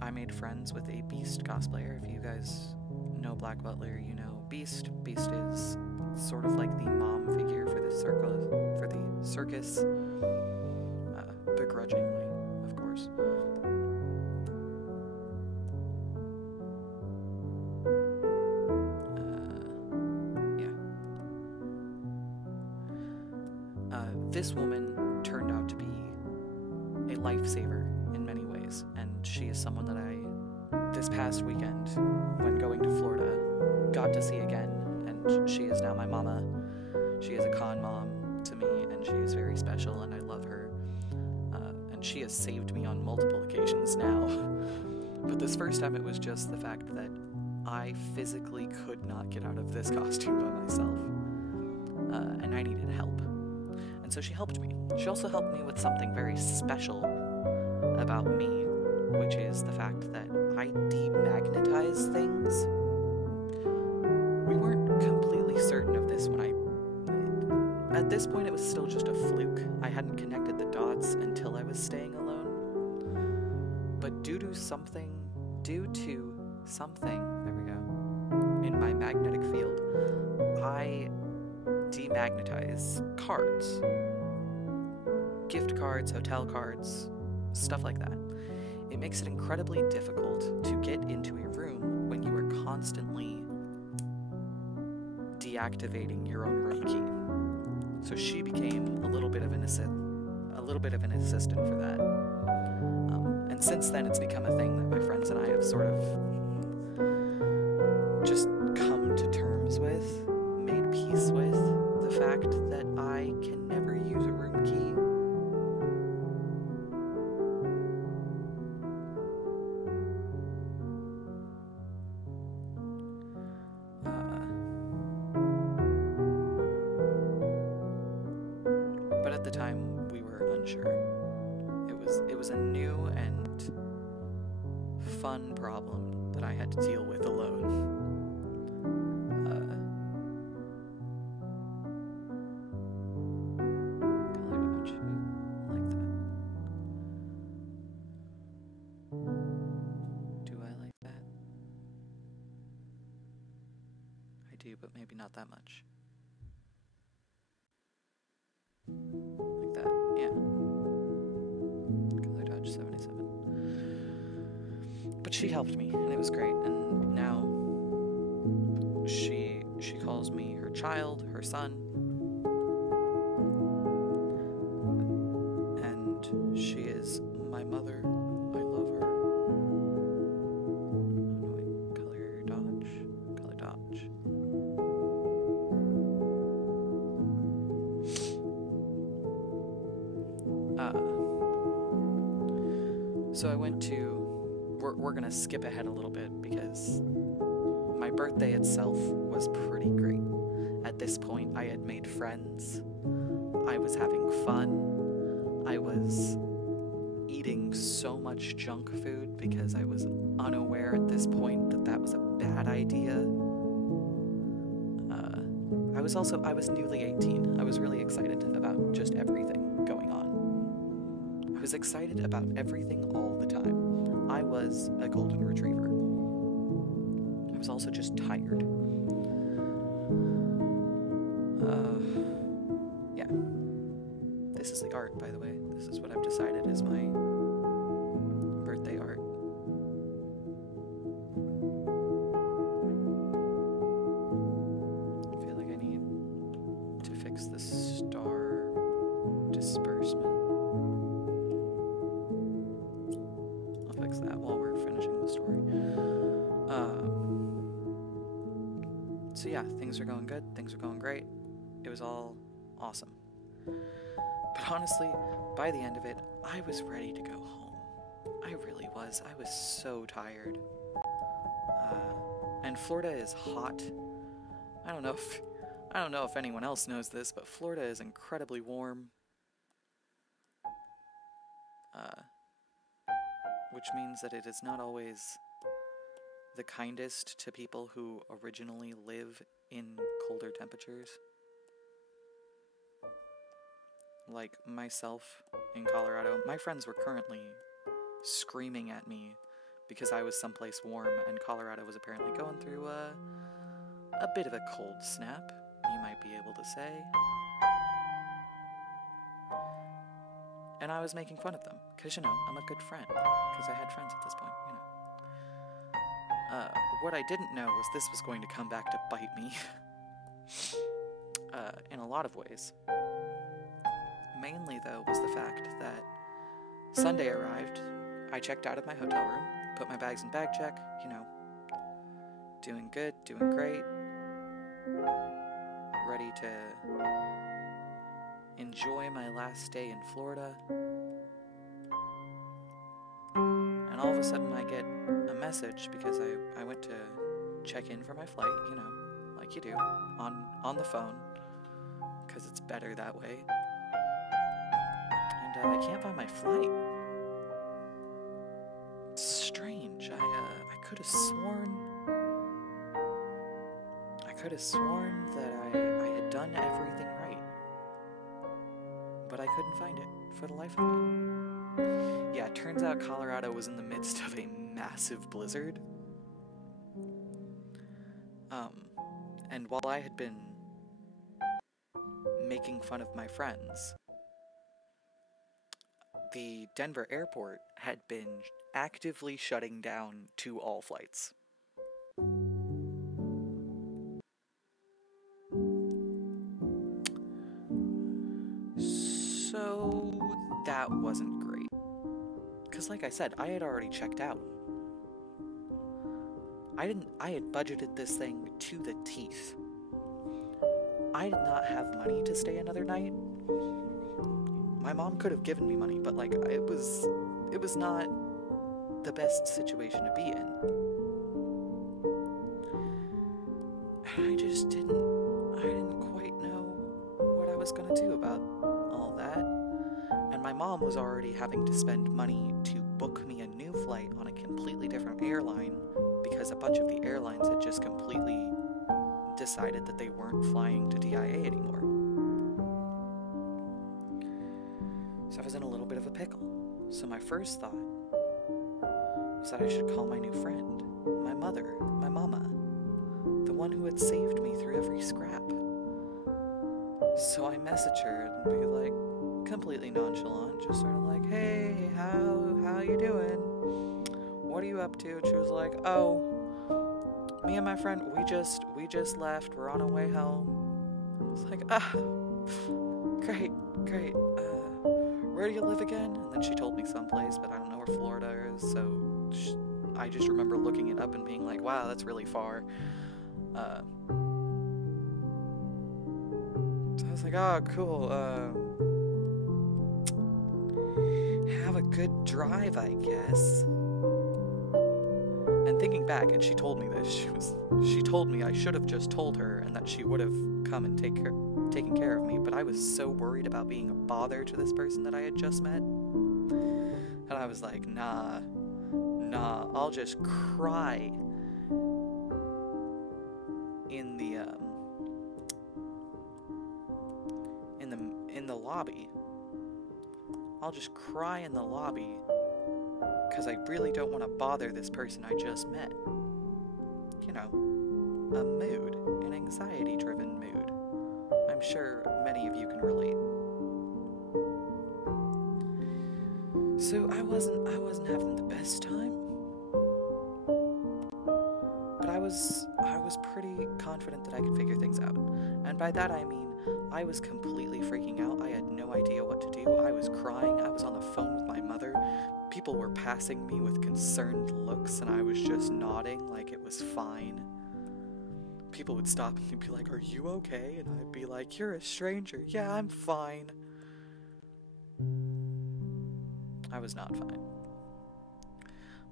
I made friends with a Beast cosplayer. If you guys know Black Butler, you know Beast. Beast is sort of like the mom figure for the circus, begrudgingly, of course. This woman turned out to be a lifesaver in many ways, and she is someone that I, this past weekend, when going to Florida, got to see again, and she is now my mama. She is a con mom to me, and she is very special, and I love her. And she has saved me on multiple occasions now. But this first time it was just the fact that I physically could not get out of this costume by myself, and I needed help. And so she helped me. She also helped me with something very special about me, which is the fact that I demagnetize things. We weren't completely certain of this when at this point it was still just a fluke. I hadn't connected the dots until I was staying alone. But due to something, there we go, in my magnetic field, I demagnetize cards. Gift cards, hotel cards, stuff like that. It makes it incredibly difficult to get into a room when you are constantly deactivating your own room key. So she became a little bit of an assistant for that. And since then, it's become a thing that my friends and I have sort of just come to terms with, made peace with the fact that I can never use a room key. But at the time, we were unsure. It was a new and fun problem that I had to deal with alone. But maybe not that much. Like that, yeah. Color Dodge 77. But she helped me, and it was great, and now she calls me her child, her son, and she is my mother. I love her. Oh, no, wait. Color Dodge. So I went to, we're gonna skip ahead a little bit because my birthday itself was pretty great. At this point, I had made friends, I was having fun, I was eating so much junk food because I was unaware at this point that that was a bad idea. I was newly 18. I was really excited about just everything going on. I was excited about everything all the time. I was a golden retriever. I was also just tired. Yeah. This is the art, by the way. This is what I've decided is my birthday art. I feel like I need to fix the star disbursement. I'll fix that while we're finishing the story. So yeah, things are going good. Things are going great. It was all awesome. But honestly, by the end of it, I was ready to go home. I really was. I was so tired. And Florida is hot. I don't know if anyone else knows this, but Florida is incredibly warm. Which means that it is not always the kindest to people who originally live in colder temperatures. Like myself in Colorado, my friends were currently screaming at me because I was someplace warm and Colorado was apparently going through a bit of a cold snap, you might be able to say. And I was making fun of them, because, you know, I'm a good friend, because I had friends at this point, you know. What I didn't know was this was going to come back to bite me, in a lot of ways. Mainly, though, was the fact that Sunday arrived, I checked out of my hotel room, put my bags in bag check, you know, doing good, doing great, ready to enjoy my last day in Florida, and all of a sudden I get a message because I went to check in for my flight, you know, like you do, on the phone, because it's better that way, and I can't find my flight. It's strange. I could have sworn that I had done everything right, but I couldn't find it for the life of me. Yeah, it turns out Colorado was in the midst of a massive blizzard. And while I had been making fun of my friends, the Denver airport had been actively shutting down to all flights. So that wasn't great. Because like I said, I had already checked out. I had budgeted this thing to the teeth. I did not have money to stay another night. My mom could have given me money, but like it was not the best situation to be in. And I didn't quite know what I was gonna do about all that. And my mom was already having to spend money to book me a new flight on a completely different airline because a bunch of the airlines had just completely decided that they weren't flying to DIA anymore. So I was in a little bit of a pickle. So my first thought was that I should call my new friend, my mother, my mama, the one who had saved me through every scrap. So I message her and be like, completely nonchalant, just sort of like, hey, how you doing? What are you up to? And she was like, oh, me and my friend, we just left. We're on our way home. I was like, great. Where do you live again? And then she told me someplace, but I don't know where Florida is, so I just remember looking it up and being like, wow, that's really far. So I was like, oh, cool, have a good drive, I guess. And thinking back, and she told me this, she told me I should have just told her and that she would have come and taken care of me, but I was so worried about being a bother to this person that I had just met, and I was like, nah, I'll just cry in the lobby. I'll just cry in the lobby because I really don't want to bother this person I just met. You know, a mood, an anxiety-driven mood. I'm sure many of you can relate. So I wasn't having the best time, but I was pretty confident that I could figure things out. And by that I mean I was completely freaking out. I had no idea what to do. I was crying. I was on the phone with my mother. People were passing me with concerned looks, and I was just nodding like it was fine. People would stop me and be like, are you okay? And I'd be like, you're a stranger. Yeah, I'm fine. I was not fine.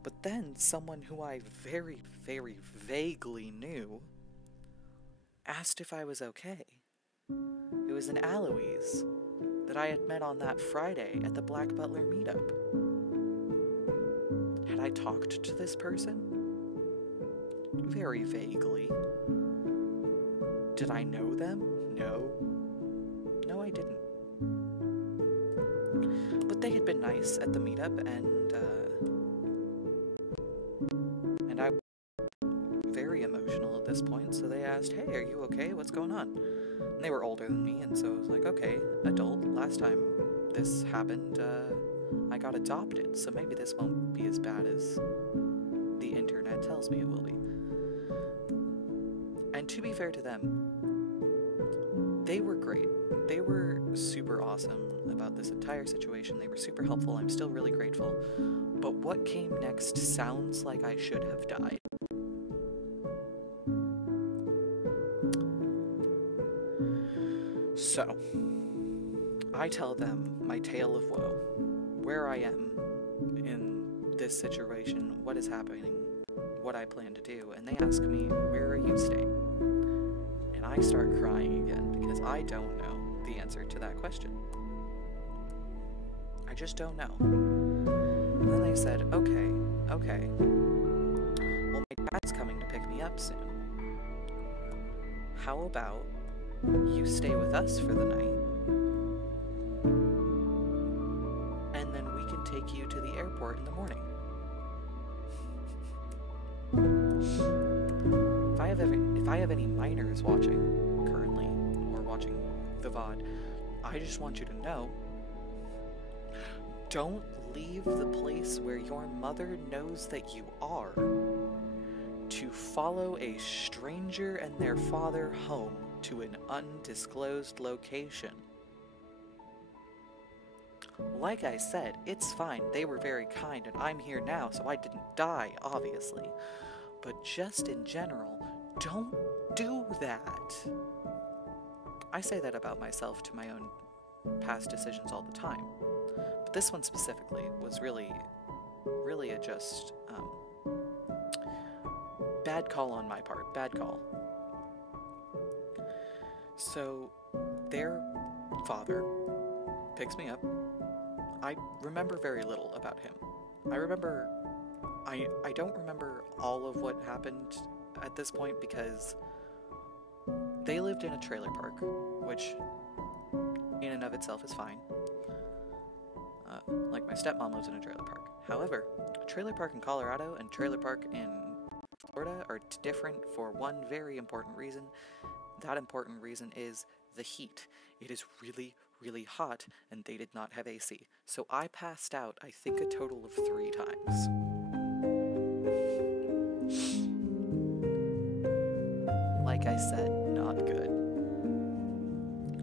But then someone who I very, very vaguely knew asked if I was okay. It was an Aloise that I had met on that Friday at the Black Butler meetup. Had I talked to this person? Very vaguely. Did I know them? No, I didn't. But they had been nice at the meetup, and I was very emotional at this point, so they asked, hey, are you okay? What's going on? They were older than me, and so it was like, okay, adult, last time this happened, I got adopted, so maybe this won't be as bad as the internet tells me it will be. And to be fair to them, they were great. They were super awesome about this entire situation. They were super helpful. I'm still really grateful. But what came next sounds like I should have died. So, I tell them my tale of woe, where I am in this situation, what is happening, what I plan to do, and they ask me, where are you staying? And I start crying again because I don't know the answer to that question. I just don't know. And then they said, okay, well, my dad's coming to pick me up soon. How about you stay with us for the night, and then we can take you to the airport in the morning. If I have any minors watching currently, or watching the VOD, I just want you to know, don't leave the place where your mother knows that you are to follow a stranger and their father home to an undisclosed location. Like I said, it's fine. They were very kind, and I'm here now, so I didn't die, obviously. But just in general, don't do that. I say that about myself to my own past decisions all the time. But this one specifically was really a just bad call on my part. Bad call. So, their father picks me up. I remember very little about him. I don't remember all of what happened at this point because they lived in a trailer park, which in and of itself is fine. Like my stepmom lives in a trailer park. However, a trailer park in Colorado and trailer park in Florida are different for one very important reason. That important reason is the heat. It is really, really hot, and they did not have AC. So I passed out, I think, a total of 3 times. Like I said, not good.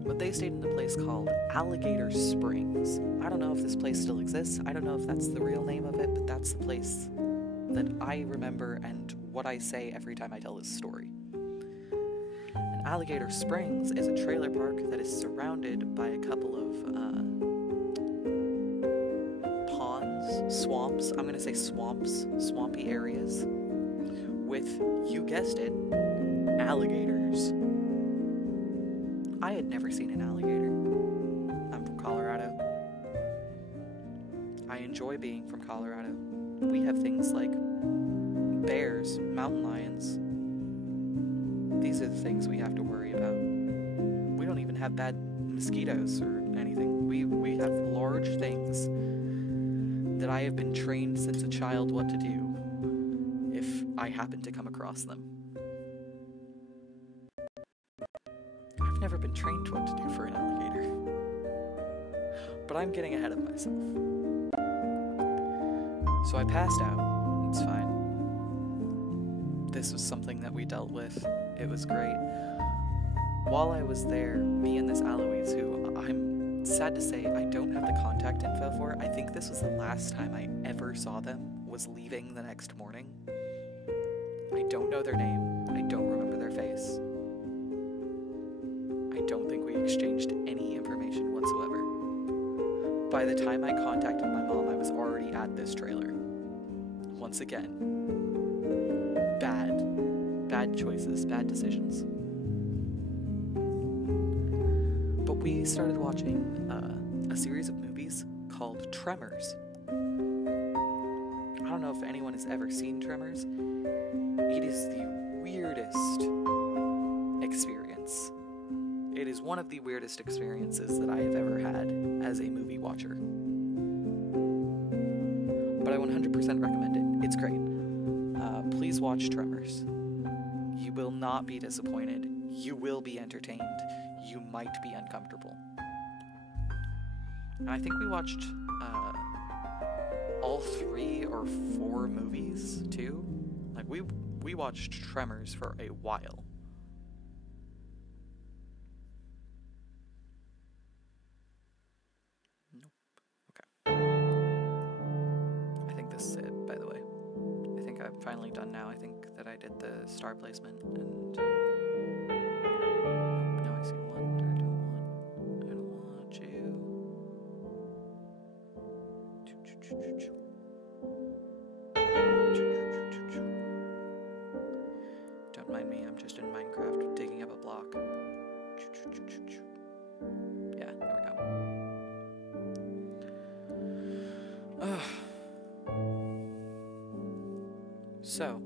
But they stayed in a place called Alligator Springs. I don't know if this place still exists. I don't know if that's the real name of it, but that's the place that I remember and what I say every time I tell this story. And Alligator Springs is a trailer park that is surrounded by a couple of ponds, swamps. I'm gonna say swamps, swampy areas with, you guessed it, alligators. I had never seen an alligator. I'm from Colorado. I enjoy being from Colorado. We have things like bears, mountain lions. These are the things we have to worry about. We don't even have bad mosquitoes or anything. We have large things that I have been trained since a child what to do if I happen to come across them. I've never been trained what to do for an alligator. But I'm getting ahead of myself. So I passed out. It's fine. This was something that we dealt with. It was great. While I was there, me and this Eloise, who I'm sad to say I don't have the contact info for, I think this was the last time I ever saw them, was leaving the next morning. I don't know their name. I don't remember their face. I don't think we exchanged any information whatsoever. By the time I contacted my mom, I was already at this trailer. Once again, bad choices, bad decisions. But we started watching a series of movies called Tremors. I don't know if anyone has ever seen Tremors. It is the weirdest experience. It is one of the weirdest experiences that I have ever had as a movie watcher. But I 100% recommend it. It's great. Please watch Tremors. You will not be disappointed. You will be entertained. You might be uncomfortable. And I think we watched all 3 or 4 movies too. Like we watched Tremors for a while. Nope. Okay. I think this is it, by the way. I think I'm finally done now. I think that I did the star placement and now I see one that I don't want. I don't want you. Don't mind me, I'm just in Minecraft digging up a block. Yeah, there we go. So,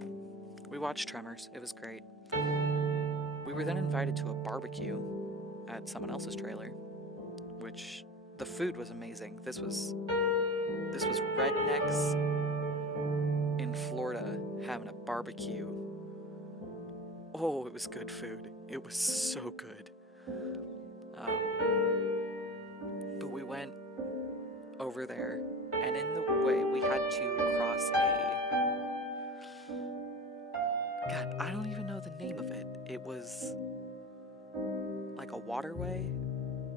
we watched Tremors. It was great. We were then invited to a barbecue at someone else's trailer, which the food was amazing. This was rednecks in Florida having a barbecue. Oh, it was good food. It was so good. But we went over there, and in the way we had to cross God, I don't even know the name of it. It was like a waterway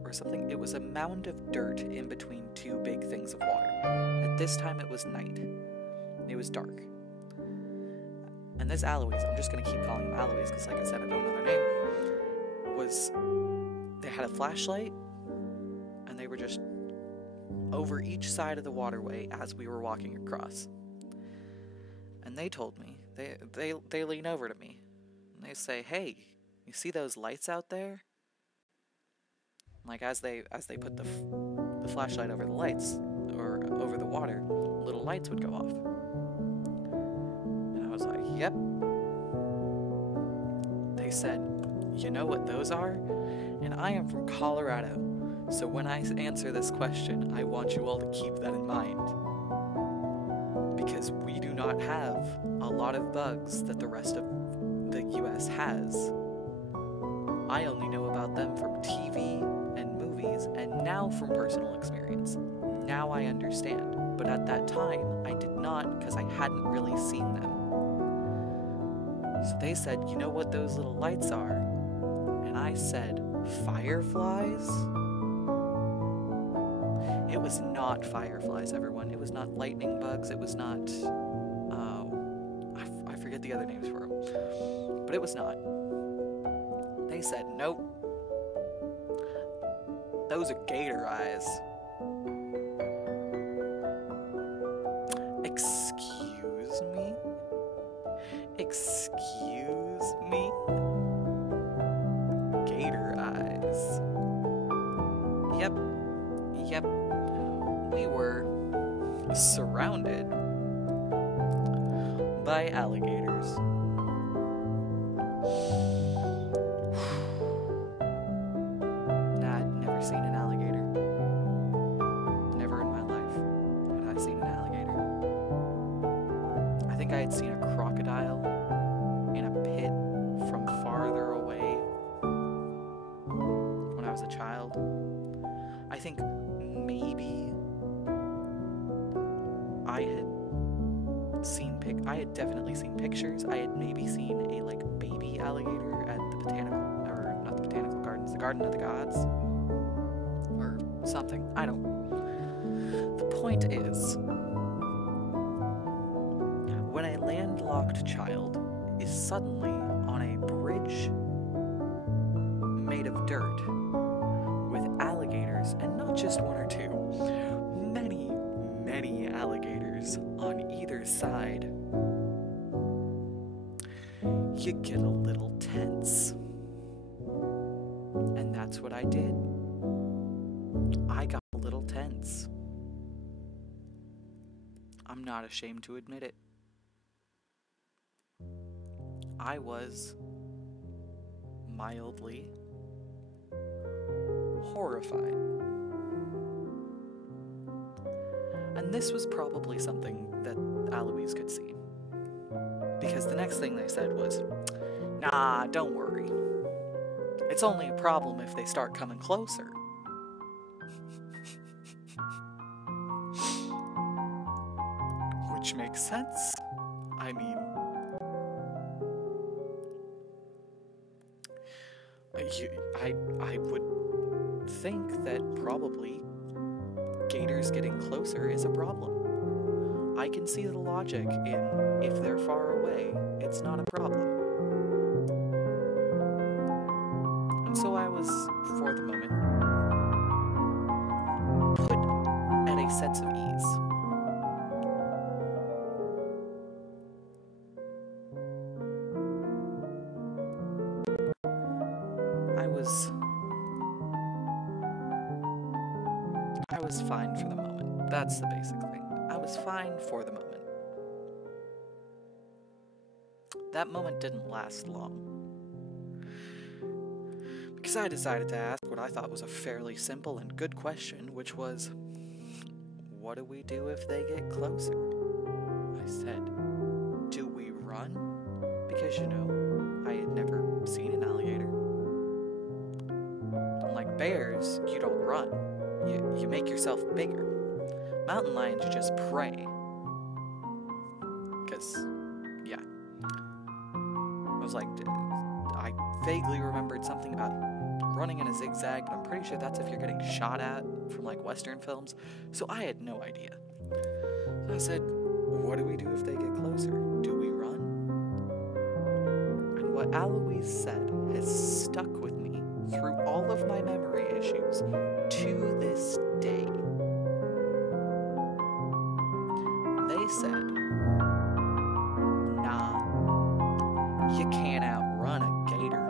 or something. It was a mound of dirt in between 2 big things of water. At this time it was night. It was dark. And this Alois, I'm just going to keep calling them Alois because like I said, I don't know their name, they had a flashlight and they were just over each side of the waterway as we were walking across. And they told me, they lean over to me and they say, "Hey, you see those lights out there?" Like as they put the flashlight over the lights or over the water, little lights would go off. And I was like, "Yep." They said, "You know what those are?" And I am from Colorado, so when I answer this question, I want you all to keep that in mind. Because we do not have a lot of bugs that the rest of the US has. I only know about them from TV and movies, and now from personal experience. Now I understand. But at that time, I did not, because I hadn't really seen them. So they said, "You know what those little lights are?" And I said, "Fireflies?" It was not fireflies, everyone. It was not lightning bugs. It was not, I forget the other names for them. But it was not. They said, "Nope. Those are gator eyes." Excuse me? Excuse me? Gator eyes. Yep. We were surrounded by alligators. I'd never seen an alligator. Never in my life had I seen an alligator. I think I had seen a crocodile in a pit from farther away when I was a child. I think maybe I had definitely seen pictures. I had maybe seen a baby alligator at the not the botanical gardens, the Garden of the Gods, or something. I don't. The point is, when a landlocked child is suddenly on a bridge made of dirt with alligators, and not just 1 or 2, many alligators on either side, you get a little tense. And that's what I did. I got a little tense. I'm not ashamed to admit it. I was mildly horrified. And this was probably something that Alois could see. Because the next thing they said was, "Nah, don't worry. It's only a problem if they start coming closer. Which makes sense. I mean, I would think that probably gators getting closer is a problem. I can see the logic in if they're far away, it's not a problem. And so I was, for the moment, put at a sense of ease. I was fine for the moment. That's the basic thing. I was fine for the moment. That moment didn't last long, because I decided to ask what I thought was a fairly simple and good question, which was, what do we do if they get closer? I said, do we run? Because, you know, I had never seen an alligator. Unlike bears, you don't run. You make yourself bigger. Mountain lions, you just pray. Because, yeah. I was like, I vaguely remembered something about running in a zigzag, but I'm pretty sure that's if you're getting shot at from, like, Western films. So I had no idea. So I said, what do we do if they get closer? Do we run? And what Aloise said has stuck with me through all of my memory issues to this day. They said, nah, you can't outrun a gator.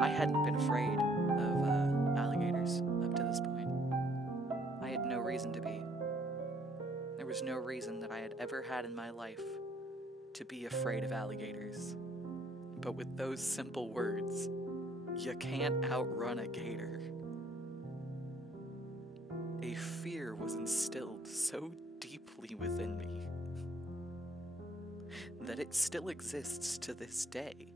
I hadn't been afraid of alligators up to this point. I had no reason to be. There was no reason that I had ever had in my life to be afraid of alligators. But with those simple words, you can't outrun a gator, a fear was instilled so deeply within me that it still exists to this day.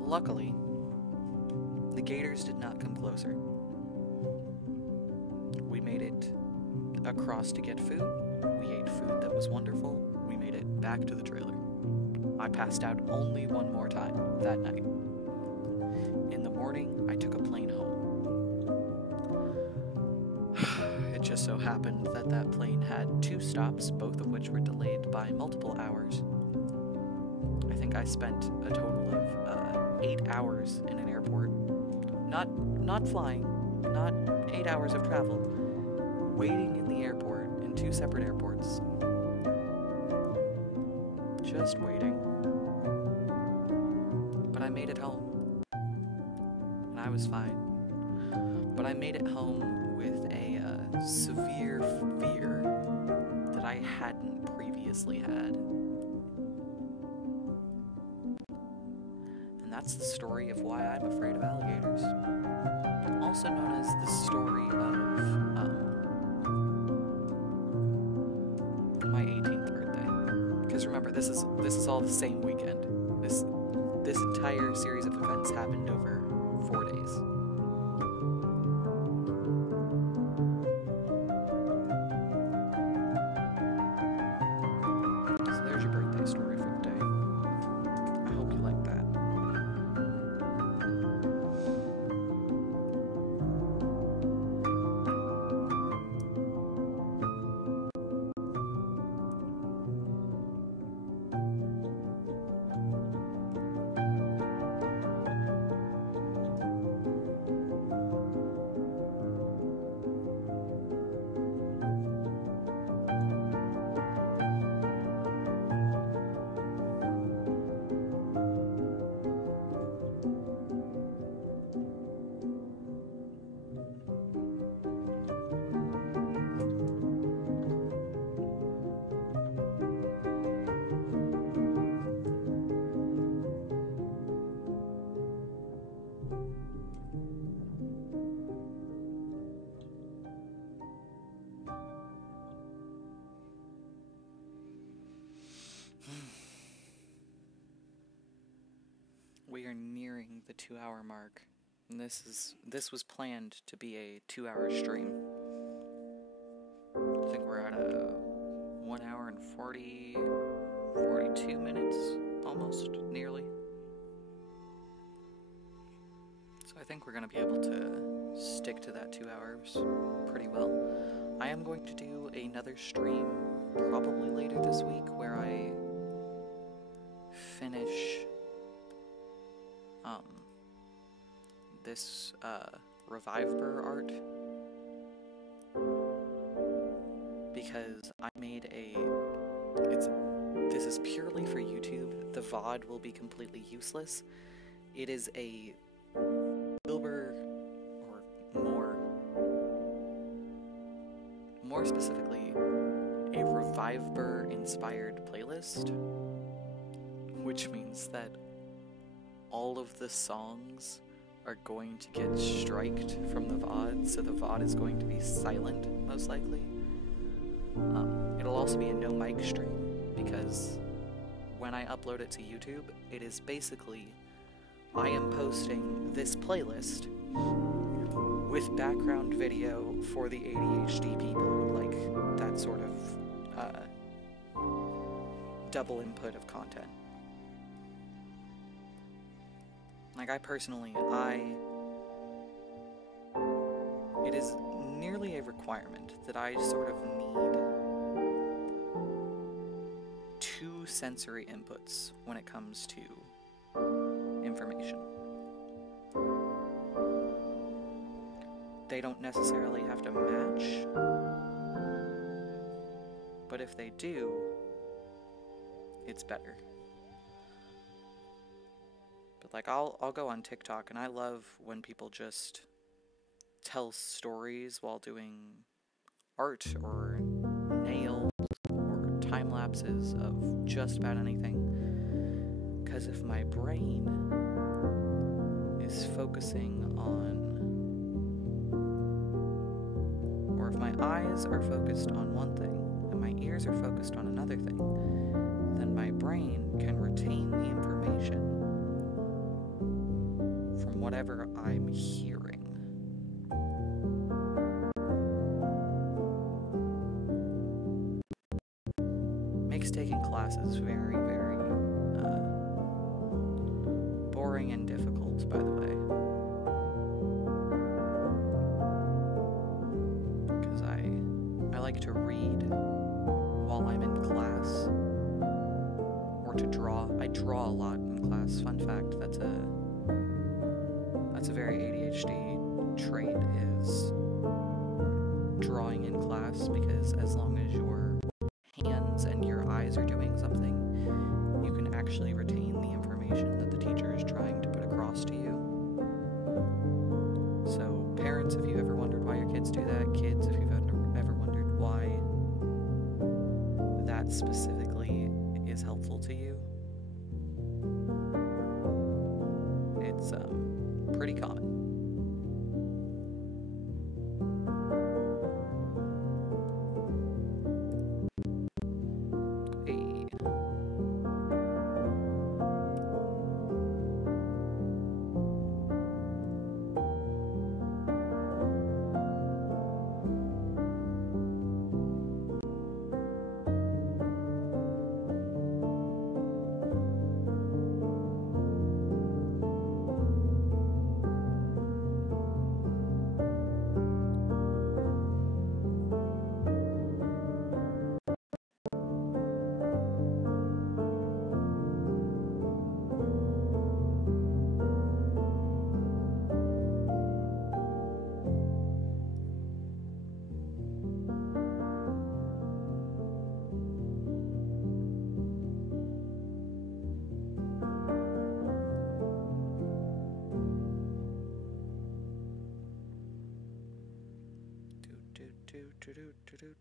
Luckily, the gators did not come closer. We made it across to get food. We ate food that was wonderful. We made it back to the trailer. I passed out only one more time that night. In the morning, I took a plane home. It just so happened that that plane had 2 stops, both of which were delayed by multiple hours. I think I spent a total of 8 hours in an airport. Not flying, not 8 hours of travel, waiting in the airport, in 2 separate airports. Just waiting. But I made it home. And I was fine. But I made it home with a severe fear that I hadn't previously had. And that's the story of why I'm afraid of alligators. Also known as the story of my 18th birthday. Because remember, this is all the same weekend. This entire series of events happened over 4 days. So there's your birthday story for the day. I hope you like that. nearing the 2-hour mark, and this was planned to be a 2-hour stream. I think we're at a 1 hour and 42 minutes, almost, nearly. So I think we're going to be able to stick to that 2 hours pretty well. I am going to do another stream probably later this week where I finish this Revive Burr art, because I made this is purely for YouTube. The VOD will be completely useless. It is a Wilbur, or more specifically, a Revive Burr inspired playlist, which means that all of the songs are going to get striked from the VOD, so the VOD is going to be silent, most likely. It'll also be a no mic stream, because when I upload it to YouTube, it is basically, I am posting this playlist with background video for the ADHD people who like that sort of double input of content. Like, it is nearly a requirement that I sort of need 2 sensory inputs when it comes to information. They don't necessarily have to match, but if they do, it's better. But like, I'll go on TikTok, and I love when people just tell stories while doing art or nails or time lapses of just about anything. Because if my brain is focusing on, or if my eyes are focused on one thing and my ears are focused on another thing, then my brain can retain the information from whatever I'm hearing. Makes taking classes very, very boring and difficult, by the way. Because I like to read while I'm in class, or to draw. I draw a lot in class. Fun fact, that's a very ADHD trait, is drawing in class, because as long as your hands and your eyes are doing something, you can actually retain the information that the teacher is trying to put across to you. So parents, if you ever wondered why your kids do that, kids, if you've ever wondered why that specifically is helpful to you, it's pretty common.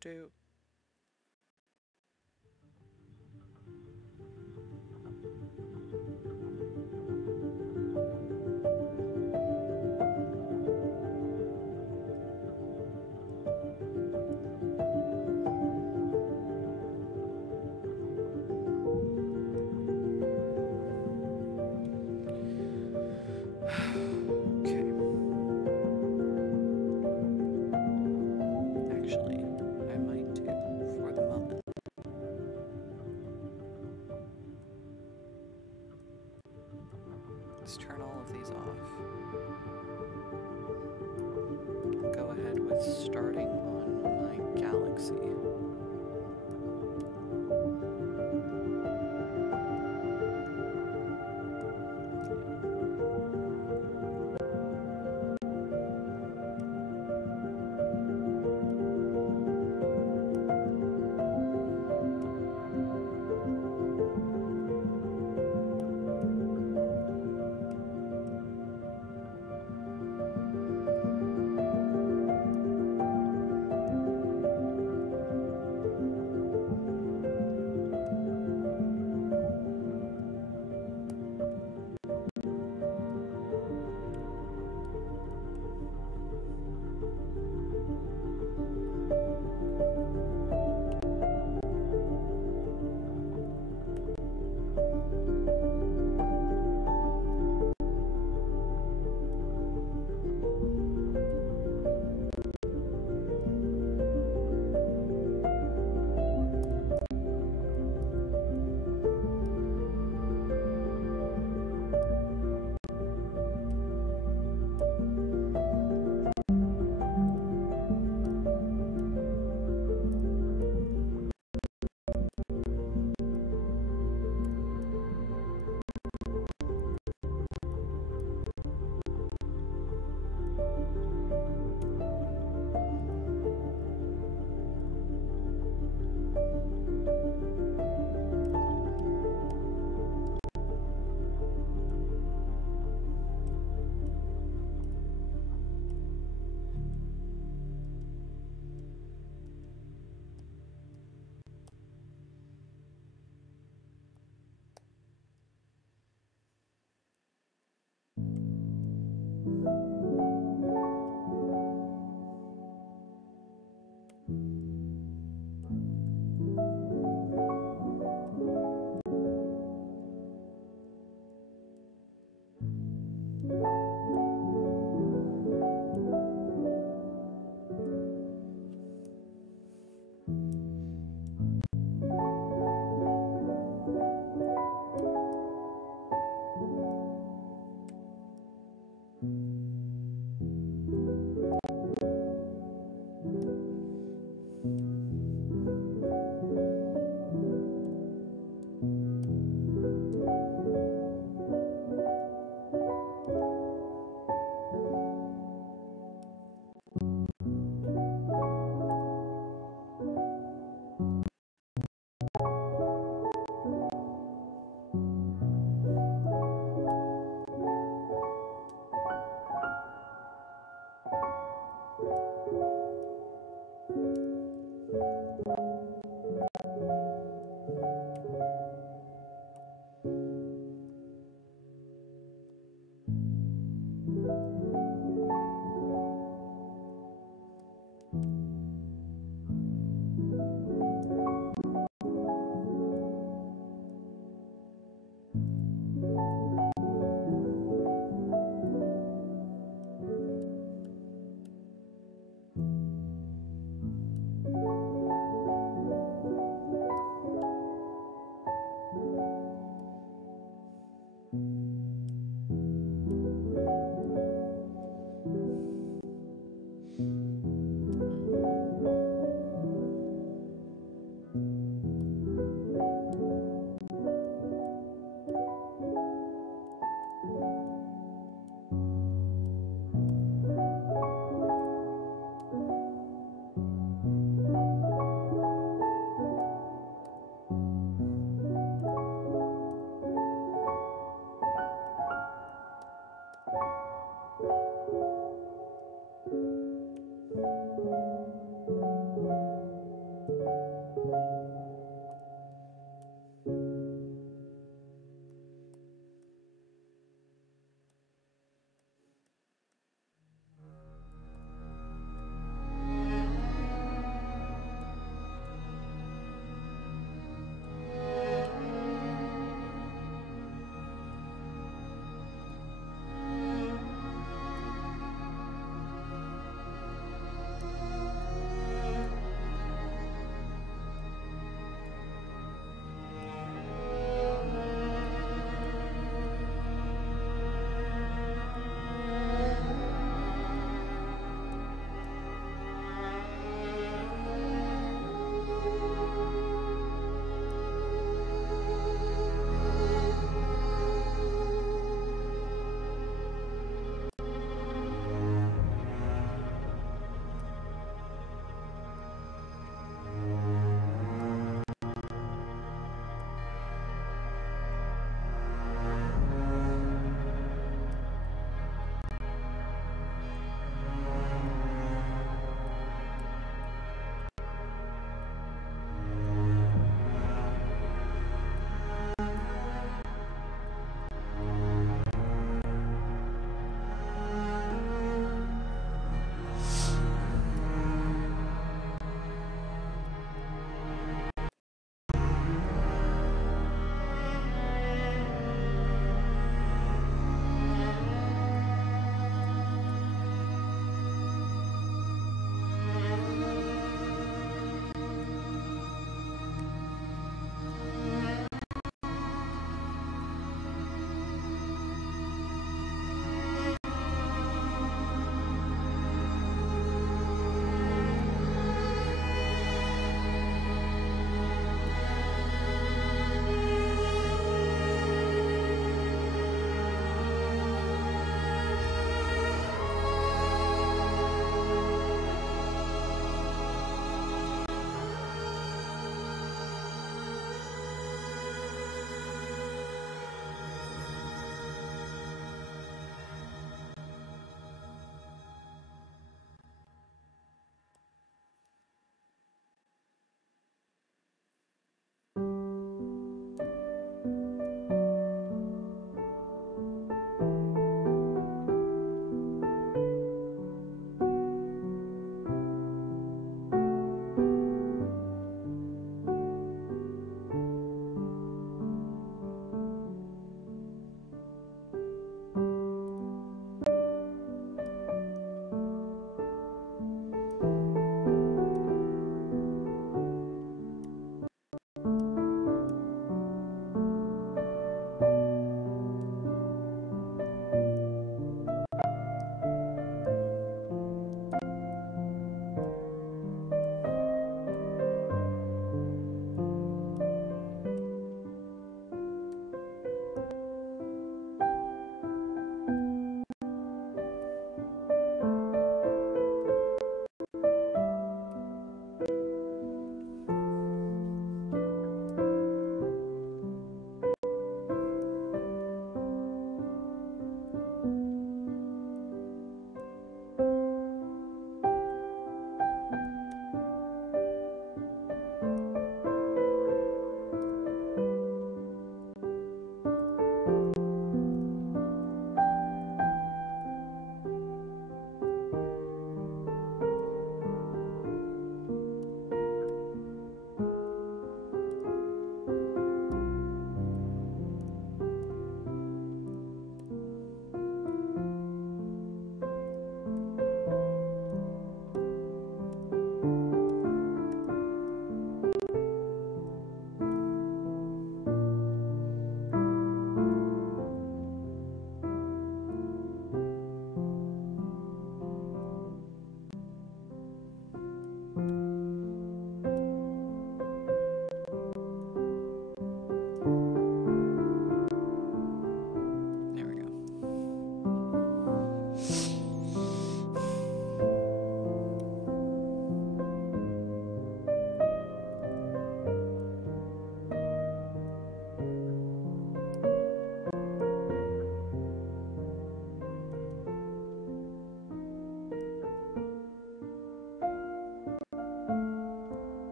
Do. with starting on my galaxy.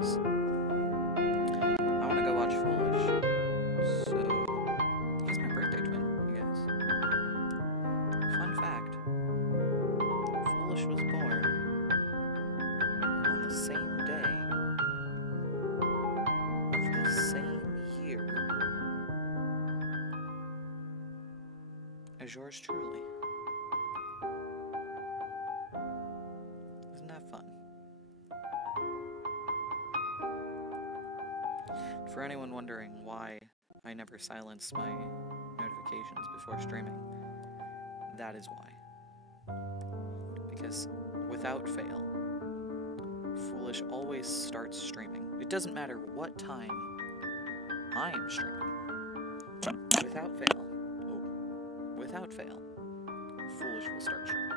is I want to go watch Foolish. So he's my birthday twin, you guys. Fun fact: Foolish was born on the same day of the same year as yours truly. Isn't that fun? For anyone wondering why I never silence my notifications before streaming, that is why. Because without fail, Foolish always starts streaming. It doesn't matter what time I am streaming. Without fail, Foolish will start streaming.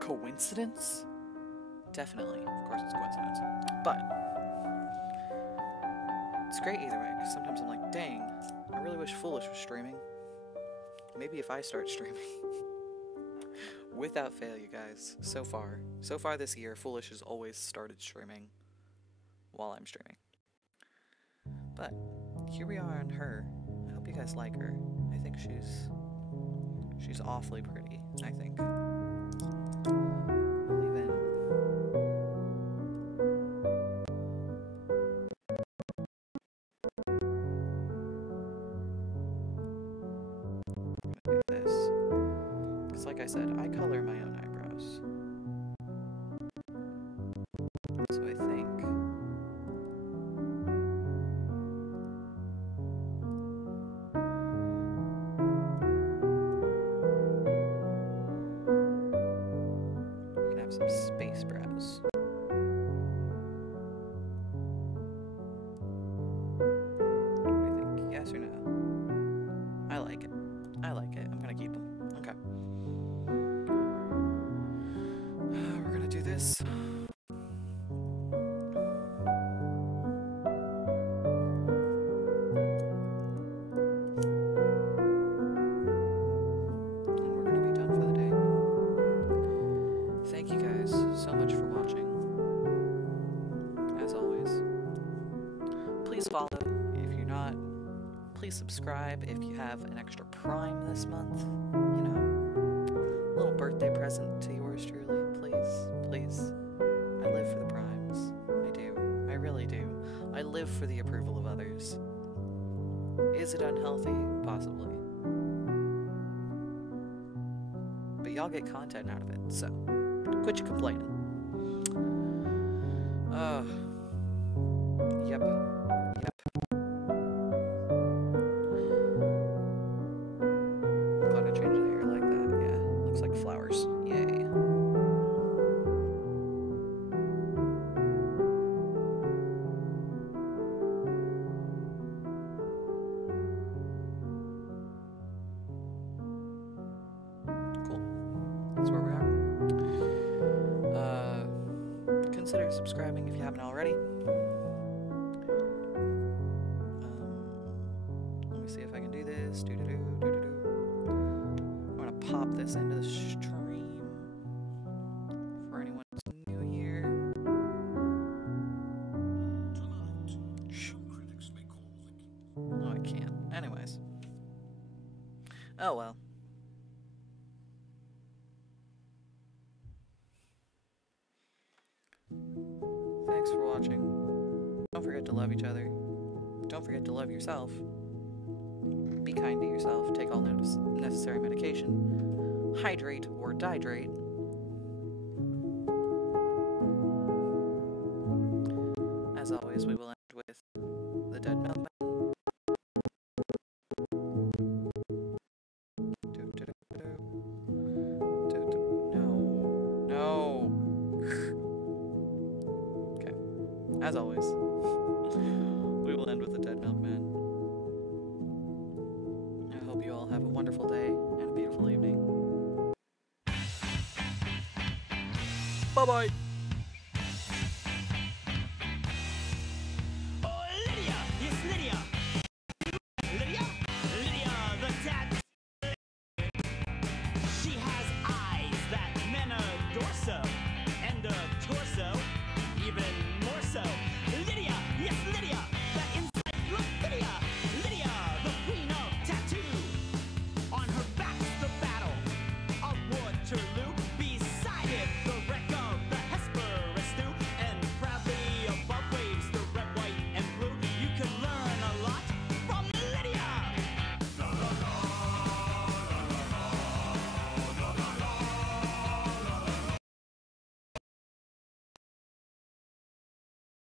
Coincidence? Definitely. Of course it's coincidence. But it's great either way, because sometimes I'm like, dang, I really wish Foolish was streaming. Maybe if I start streaming. Without fail, you guys, so far this year, Foolish has always started streaming while I'm streaming. But here we are on her. I hope you guys like her. I think she's awfully pretty, I think. I'll even do this. It's like I said, I color my own eyebrows. So I think we can have some space brows. What do you think? Yes or no? I like it. I'm gonna keep them. Okay. We're gonna do this. And we're gonna be done for the day. Thank you guys so much for watching. As always, please follow if you're not. Please subscribe if you have an extra Prime this month. You know, a little birthday present to yours truly. Please. I live for the Primes. I do. I really do. I live for the approval of others. Is it unhealthy? Possibly. But y'all get content out of it, so quit your complaining. Yep. I'm glad I changed the hair like that. Yeah, looks like flowers. Yay. Cool. That's where we're at. Consider subscribing if you haven't already. Let me see if I can do this. I'm gonna pop this into the stream for anyone who's new here. Oh, I can't. Anyways. Oh well. Thanks for watching. Don't forget to love each other. Don't forget to love yourself. Be kind to yourself. Take all necessary medication. Hydrate or dihydrate. As always, we will end with the dead milkman. No. Okay. As always, we will end with the dead milkman. I hope you all have a wonderful day and a beautiful evening. Bye-bye.